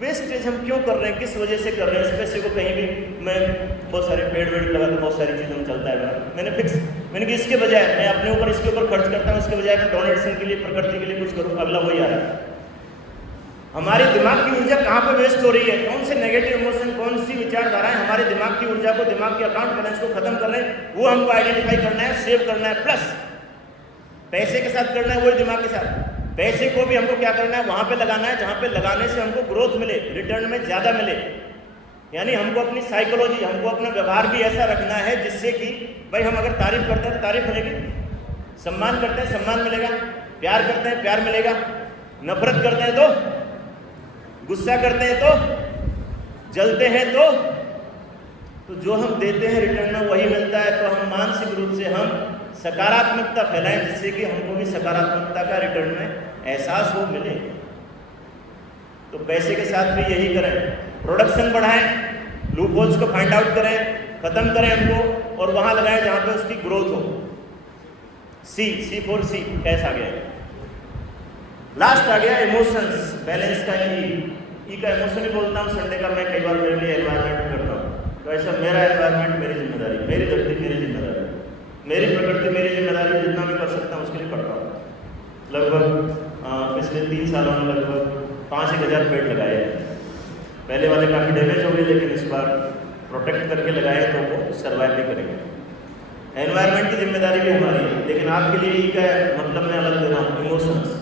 वेस्टेज हम क्यों कर रहे हैं, किस वजह से कर रहे हैं? इस पैसे को कहीं भी मैं बहुत सारे पेड़ वेड़ लगाता हूँ, बहुत सारी चीज़ों में चलता है मेरा। मैंने कि इसके बजाय मैं अपने ऊपर इसके ऊपर खर्च करता हूँ, इसके बजाय मैं डोनेशन के लिए प्रकृति के लिए कुछ करूँ, अगला वही आ रहा है। हमारे दिमाग की ऊर्जा कहाँ पे वेस्ट हो रही है? कौन से नेगेटिव इमोशन, कौन सी विचारधाराएं हमारे दिमाग की ऊर्जा को, दिमाग के अकाउंट बैलेंस को खत्म कर रहे हैं, वो हमको आइडेंटिफाई करना है, सेव करना है। प्लस पैसे के साथ करना है वही दिमाग के साथ। पैसे को भी हमको क्या करना है? वहां पे लगाना है जहां पे लगाने से हमको ग्रोथ मिले, रिटर्न में ज्यादा मिले। यानी हमको अपनी साइकोलॉजी, हमको अपना व्यवहार भी ऐसा रखना है जिससे कि भाई हम अगर तारीफ करते हैं तो तारीफ मिलेगी, सम्मान करते हैं सम्मान मिलेगा, प्यार करते हैं प्यार मिलेगा, नफरत करते हैं तो, गुस्सा करते हैं तो, जलते हैं तो जो हम देते हैं रिटर्न में वही मिलता है। तो हम मानसिक रूप से हम सकारात्मकता फैलाएं जिससे कि हमको भी सकारात्मकता का रिटर्न में एहसास हो, मिले। तो पैसे के साथ भी यही करें, प्रोडक्शन बढ़ाएं, लूप होल्स को फाइंड आउट करें, खत्म करें हमको, और वहां लगाएं जहां पे उसकी ग्रोथ हो। सी फॉर सी कैसा आ गया? लास्ट आ गया इमोशंस, बैलेंस का ई का इमोशन ही बोलता हूँ। संडे का मैं कई बार मेरे लिए एनवायरमेंट करता हूँ, तो ऐसा मेरा एनवायरमेंट मेरी जिम्मेदारी, मेरी धरती मेरी जिम्मेदारी, मेरी प्रकृति मेरी जिम्मेदारी, जितना मैं कर सकता हूँ उसके लिए करता हूँ। लगभग पिछले 3 सालों में लगभग 5-1000 पेड़ लगाए हैं। पहले वाले काफ़ी डैमेज हो गए, लेकिन इस बार प्रोटेक्ट करके लगाए तो वो सर्वाइव भी करेंगे। एनवायरनमेंट की जिम्मेदारी भी हमारी है, लेकिन आपके लिए ई का मतलब मैं अलग दे रहा हूँ, इमोशंस।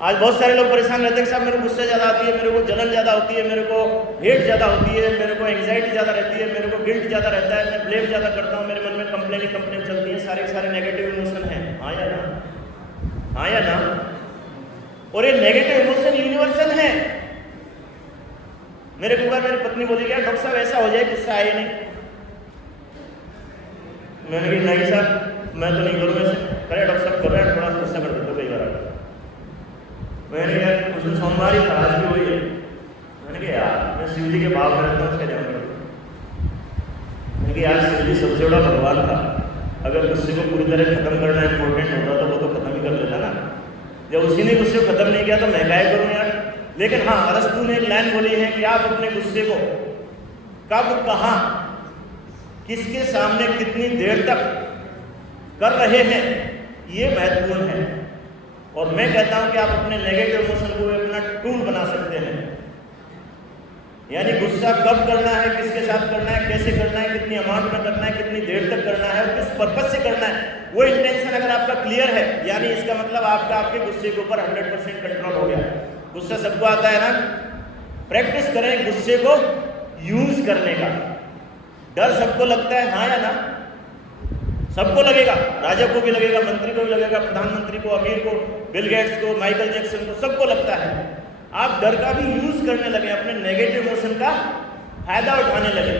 आज बहुत सारे लोग परेशान रहते हैं कि साहब मेरे को गुस्सा ज़्यादा आती है, मेरे को जलन ज़्यादा होती है, मेरे को हेट ज़्यादा होती है, मेरे को एंग्जाइटी ज़्यादा रहती है, मेरे को गिल्ट ज़्यादा रहता है, मैं ब्लेम ज़्यादा करता हूँ, मेरे मन में कंप्लेन चलती है। सारे नेगेटिव इमोशन हैं, हाँ या ना? हाँ या ना? और ये नेगेटिव इमोशन यूनिवर्सल है। मेरे को बार मेरी पत्नी बोली क्या डॉक्टर साहब ऐसा हो जाए गुस्सा आए नहीं। मैंने कहा नहीं साहब मैं तो नहीं करूँगा ऐसे। अरे डॉक्टर साहब कर रहे हैं, थोड़ा सा गुस्सा कर देते कई बार आकर। मैंने कहा उस दिन सोमवार ही आज भी हुई है। मैंने कहा यार मैं शिव जी के भाव में रहता हूँ, उसका ध्यान रखो। मैंने कहा यार शिव जी सबसे बड़ा भगवान था, अगर गुस्से को पूरी तरह खत्म करना इंपॉर्टेंट होता तो वो तो खत्म ही कर देता ना। जब उसी ने गुस्से को खत्म नहीं किया तो मैं क्या करूँ यार। लेकिन हाँ, अरस्तु ने एक लाइन बोली है कि आप अपने गुस्से को कब, कहाँ, किसके सामने, कितनी देर तक कर रहे हैं, ये महत्वपूर्ण है। और मैं कहता हूं कि आप अपने नेगेटिव इमोशन को अपना टूल बना सकते हैं। यानी गुस्सा कब करना है, किसके साथ करना है, कैसे करना है, कितनी अमाउंट में करना है, कितनी देर तक करना है और किस पर्पज से करना है, वो इंटेंशन अगर आपका क्लियर है, यानी इसका मतलब आपके गुस्से के ऊपर 100% कंट्रोल हो गया। गुस्सा सबको आता है ना, प्रैक्टिस करें गुस्से को यूज करने का। डर सबको लगता है, हाँ या ना? सबको लगेगा, राजा को भी लगेगा, मंत्री को भी लगेगा, प्रधानमंत्री को, अमीर को, बिल गेट्स को, माइकल जैक्सन को, सबको लगता है। आप डर का भी यूज करने लगे, अपने नेगेटिव इमोशन का फायदा उठाने लगे।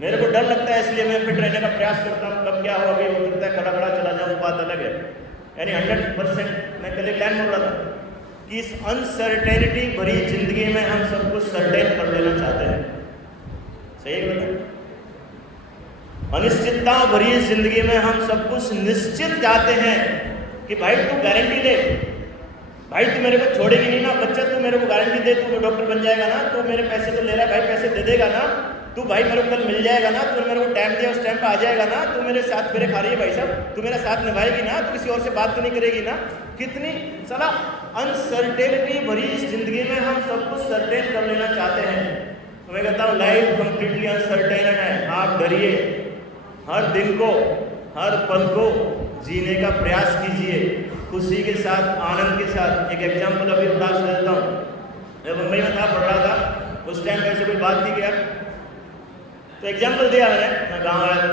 मेरे को डर लगता है इसलिए मैं फिट रहने का प्रयास करता हूँ, कब क्या हो, अभी हो सकता है खड़ा चला जाऊँ, बात अलग है। यानी 100% मैं कल एक लाइन बोल रहा था कि इस अनसर्टेनिटी भरी जिंदगी में हम सब कुछ सर्टेन कर लेना चाहते हैं। सही है? अनिश्चितताओं भरी जिंदगी में हम सब कुछ निश्चित चाहते हैं। कि भाई तू गारंटी दे, भाई तू मेरे को छोड़ेगी नहीं ना, बच्चा तू मेरे को गारंटी दे, तू डॉक्टर बन जाएगा ना, तू मेरे पैसे तो ले रहा है भाई, पैसे दे देगा ना, तू भाई मेरे को कल मिल जाएगा ना, तू मेरे को टाइम दिया उस टाइम पे आ जाएगा ना, तू मेरे साथ मेरे खा रही है भाई साहब, तू मेरा साथ निभाएगी ना, तू किसी और से बात तो नहीं करेगी ना। कितनी साला अनसर्टेनिटी भरी इस जिंदगी में हम सब कुछ सर्टेन कर लेना चाहते हैं। तो मैं कहता हूँ लाइफ कंप्लीटली अनसर्टेन है। आप डरिए, हर दिन को हर पल को जीने का प्रयास कीजिए, खुशी के साथ, आनंद के साथ। एक एग्जाम्पल अभी उदास देता हूँ, मैं मुंबई में था, पढ़ रहा था, उस टाइम ऐसे कोई बात थी क्या, तो एग्जाम्पल दिया मैं गाँव आया तो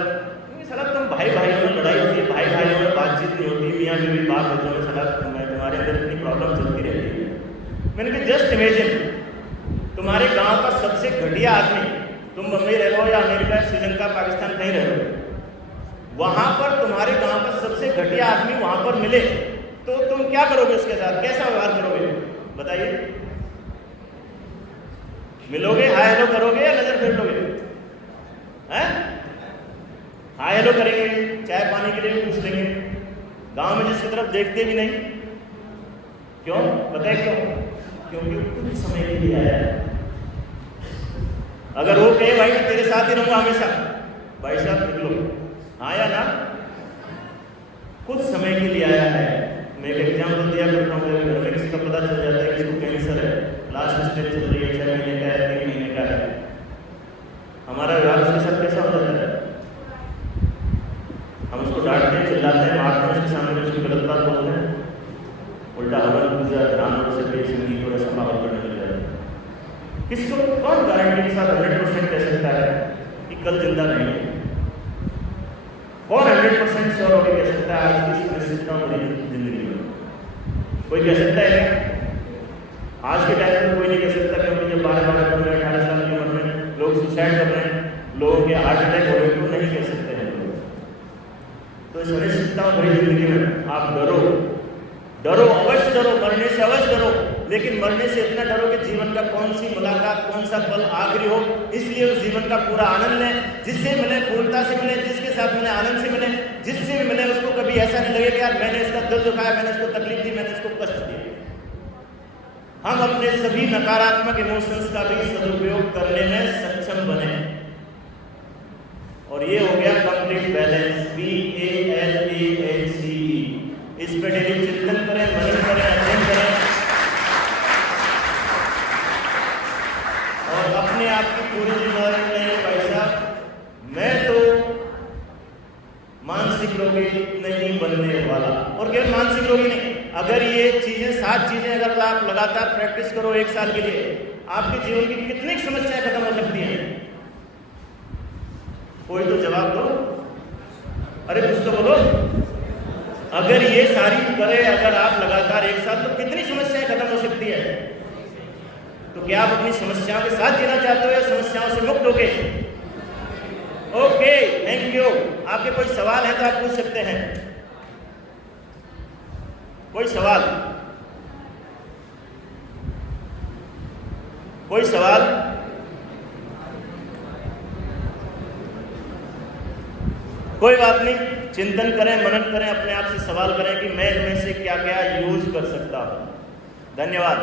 सलाह तुम भाई भाइयों में लड़ाई होती है, भाई भाइयों में बातचीत नहीं होती, मियाँ बीवी बात बच्चों में सलाह तुम्हारे अंदर इतनी प्रॉब्लम चलती रहती है। मैंने कहा जस्ट इमेजिन तुम्हारे गांव का सबसे घटिया आदमी, तुम मुंबई रह लो या अमेरिका, श्रीलंका, पाकिस्तान कहीं रह लो, वहां पर तुम्हारे गांव का सबसे घटिया आदमी वहां पर मिले तो तुम क्या करोगे उसके साथ, कैसा व्यवहार करोगे बताइए? मिलोगे, हाय हेलो करोगे या नजर फेर लोगे? हाय हेलो करेंगे, चाय पानी के लिए पूछ लेंगे, गांव में जिसकी तरफ देखते भी नहीं। क्यों बताए क्यों? क्योंकि कुछ समय के लिए आया है। अगर वो कहे भाई मैं तेरे साथ ही रहूंगा हमेशा, भाई साहब निकलो, आया ना, कुछ समय के लिए आया है। मैं एक एग्जाम्पल दिया करता हूँ, मेरे घर में किसी का पता चल जाता है कि इसको कैंसर है, लास्ट स्टेज चल रही है, 6 महीने का है, 3 महीने का है, हमारा व्यवहार उसके साथ कैसा हो जाता है? हम उसको डांटते हैं, चिल्लाते हैं, मारते हैं, उसके सामने उसकी गलत बात बोलते हैं, उल्टा हवन पूजा ध्यान से बेसंगीत और ऐसा माहौल करने लग जाता है। किसी को कौन गारंटी के साथ 100% कह सकता है कि कल जिंदा रहेंगे? कौन 100% श्योर होकर कह सकता है आज की परिस्थितियों में जिंदगी में? कोई कह सकता है क्या? आज के टाइम में कोई नहीं कह सकता, क्योंकि जब 12-12, 15, 18 साल की उम्र में लोग सुसाइड कर रहे हैं, लोगों के हार्ट अटैक हो रहे हैं, तो नहीं कह सकते हैं लोग। तो इस अनिश्चितता भरी जिंदगी में आप डरो, डरो, अवश्य डरो, मरने से अवश्य डरो, लेकिन मरने से इतना डरो कि जीवन का कौन सी मुलाकात, कौन सा पल आखिरी हो, इसलिए उस जीवन का पूरा आनंद लें। जिससे मिले पूर्णता से मिले, जिसके साथ मिले आनंद से मिले, जिससे भी मिले उसको कभी ऐसा नहीं लगे कि यार मैंने इसका दिल दुखाया, मैंने इसको तकलीफ दी, मैंने इसको कष्ट दिया। हम अपने सभी नकारात्मक इमोशंस का भी सदुपयोग करने में सक्षम बने, और ये हो गया कंप्लीट बैलेंस, BALANCE। इस पे डेली चिंतन करें, मनन करें, अध्ययन करें, और अपने आप की पूरी जिम्मेदारी लें। भाई साहब मैं तो मानसिक रोगी नहीं बनने वाला, और केवल मानसिक रोगी नहीं, अगर ये चीजें 7 चीजें अगर आप लगातार प्रैक्टिस करो 1 साल के लिए, आपके जीवन की कितनी समस्याएं खत्म हो सकती हैं? कोई तो जवाब दो, अरे कुछ तो बोलो। अगर ये सारी करें अगर आप लगातार 1 साल, तो कितनी समस्याएं खत्म हो सकती है? तो क्या आप अपनी समस्याओं के साथ जीना चाहते हो या समस्याओं से मुक्त होके? Okay, thank you. आपके कोई सवाल है तो आप पूछ सकते हैं। कोई सवाल? कोई सवाल? कोई बात नहीं, चिंतन करें, मनन करें, अपने आप से सवाल करें कि मैं इनमें से क्या क्या यूज कर सकता हूं। धन्यवाद।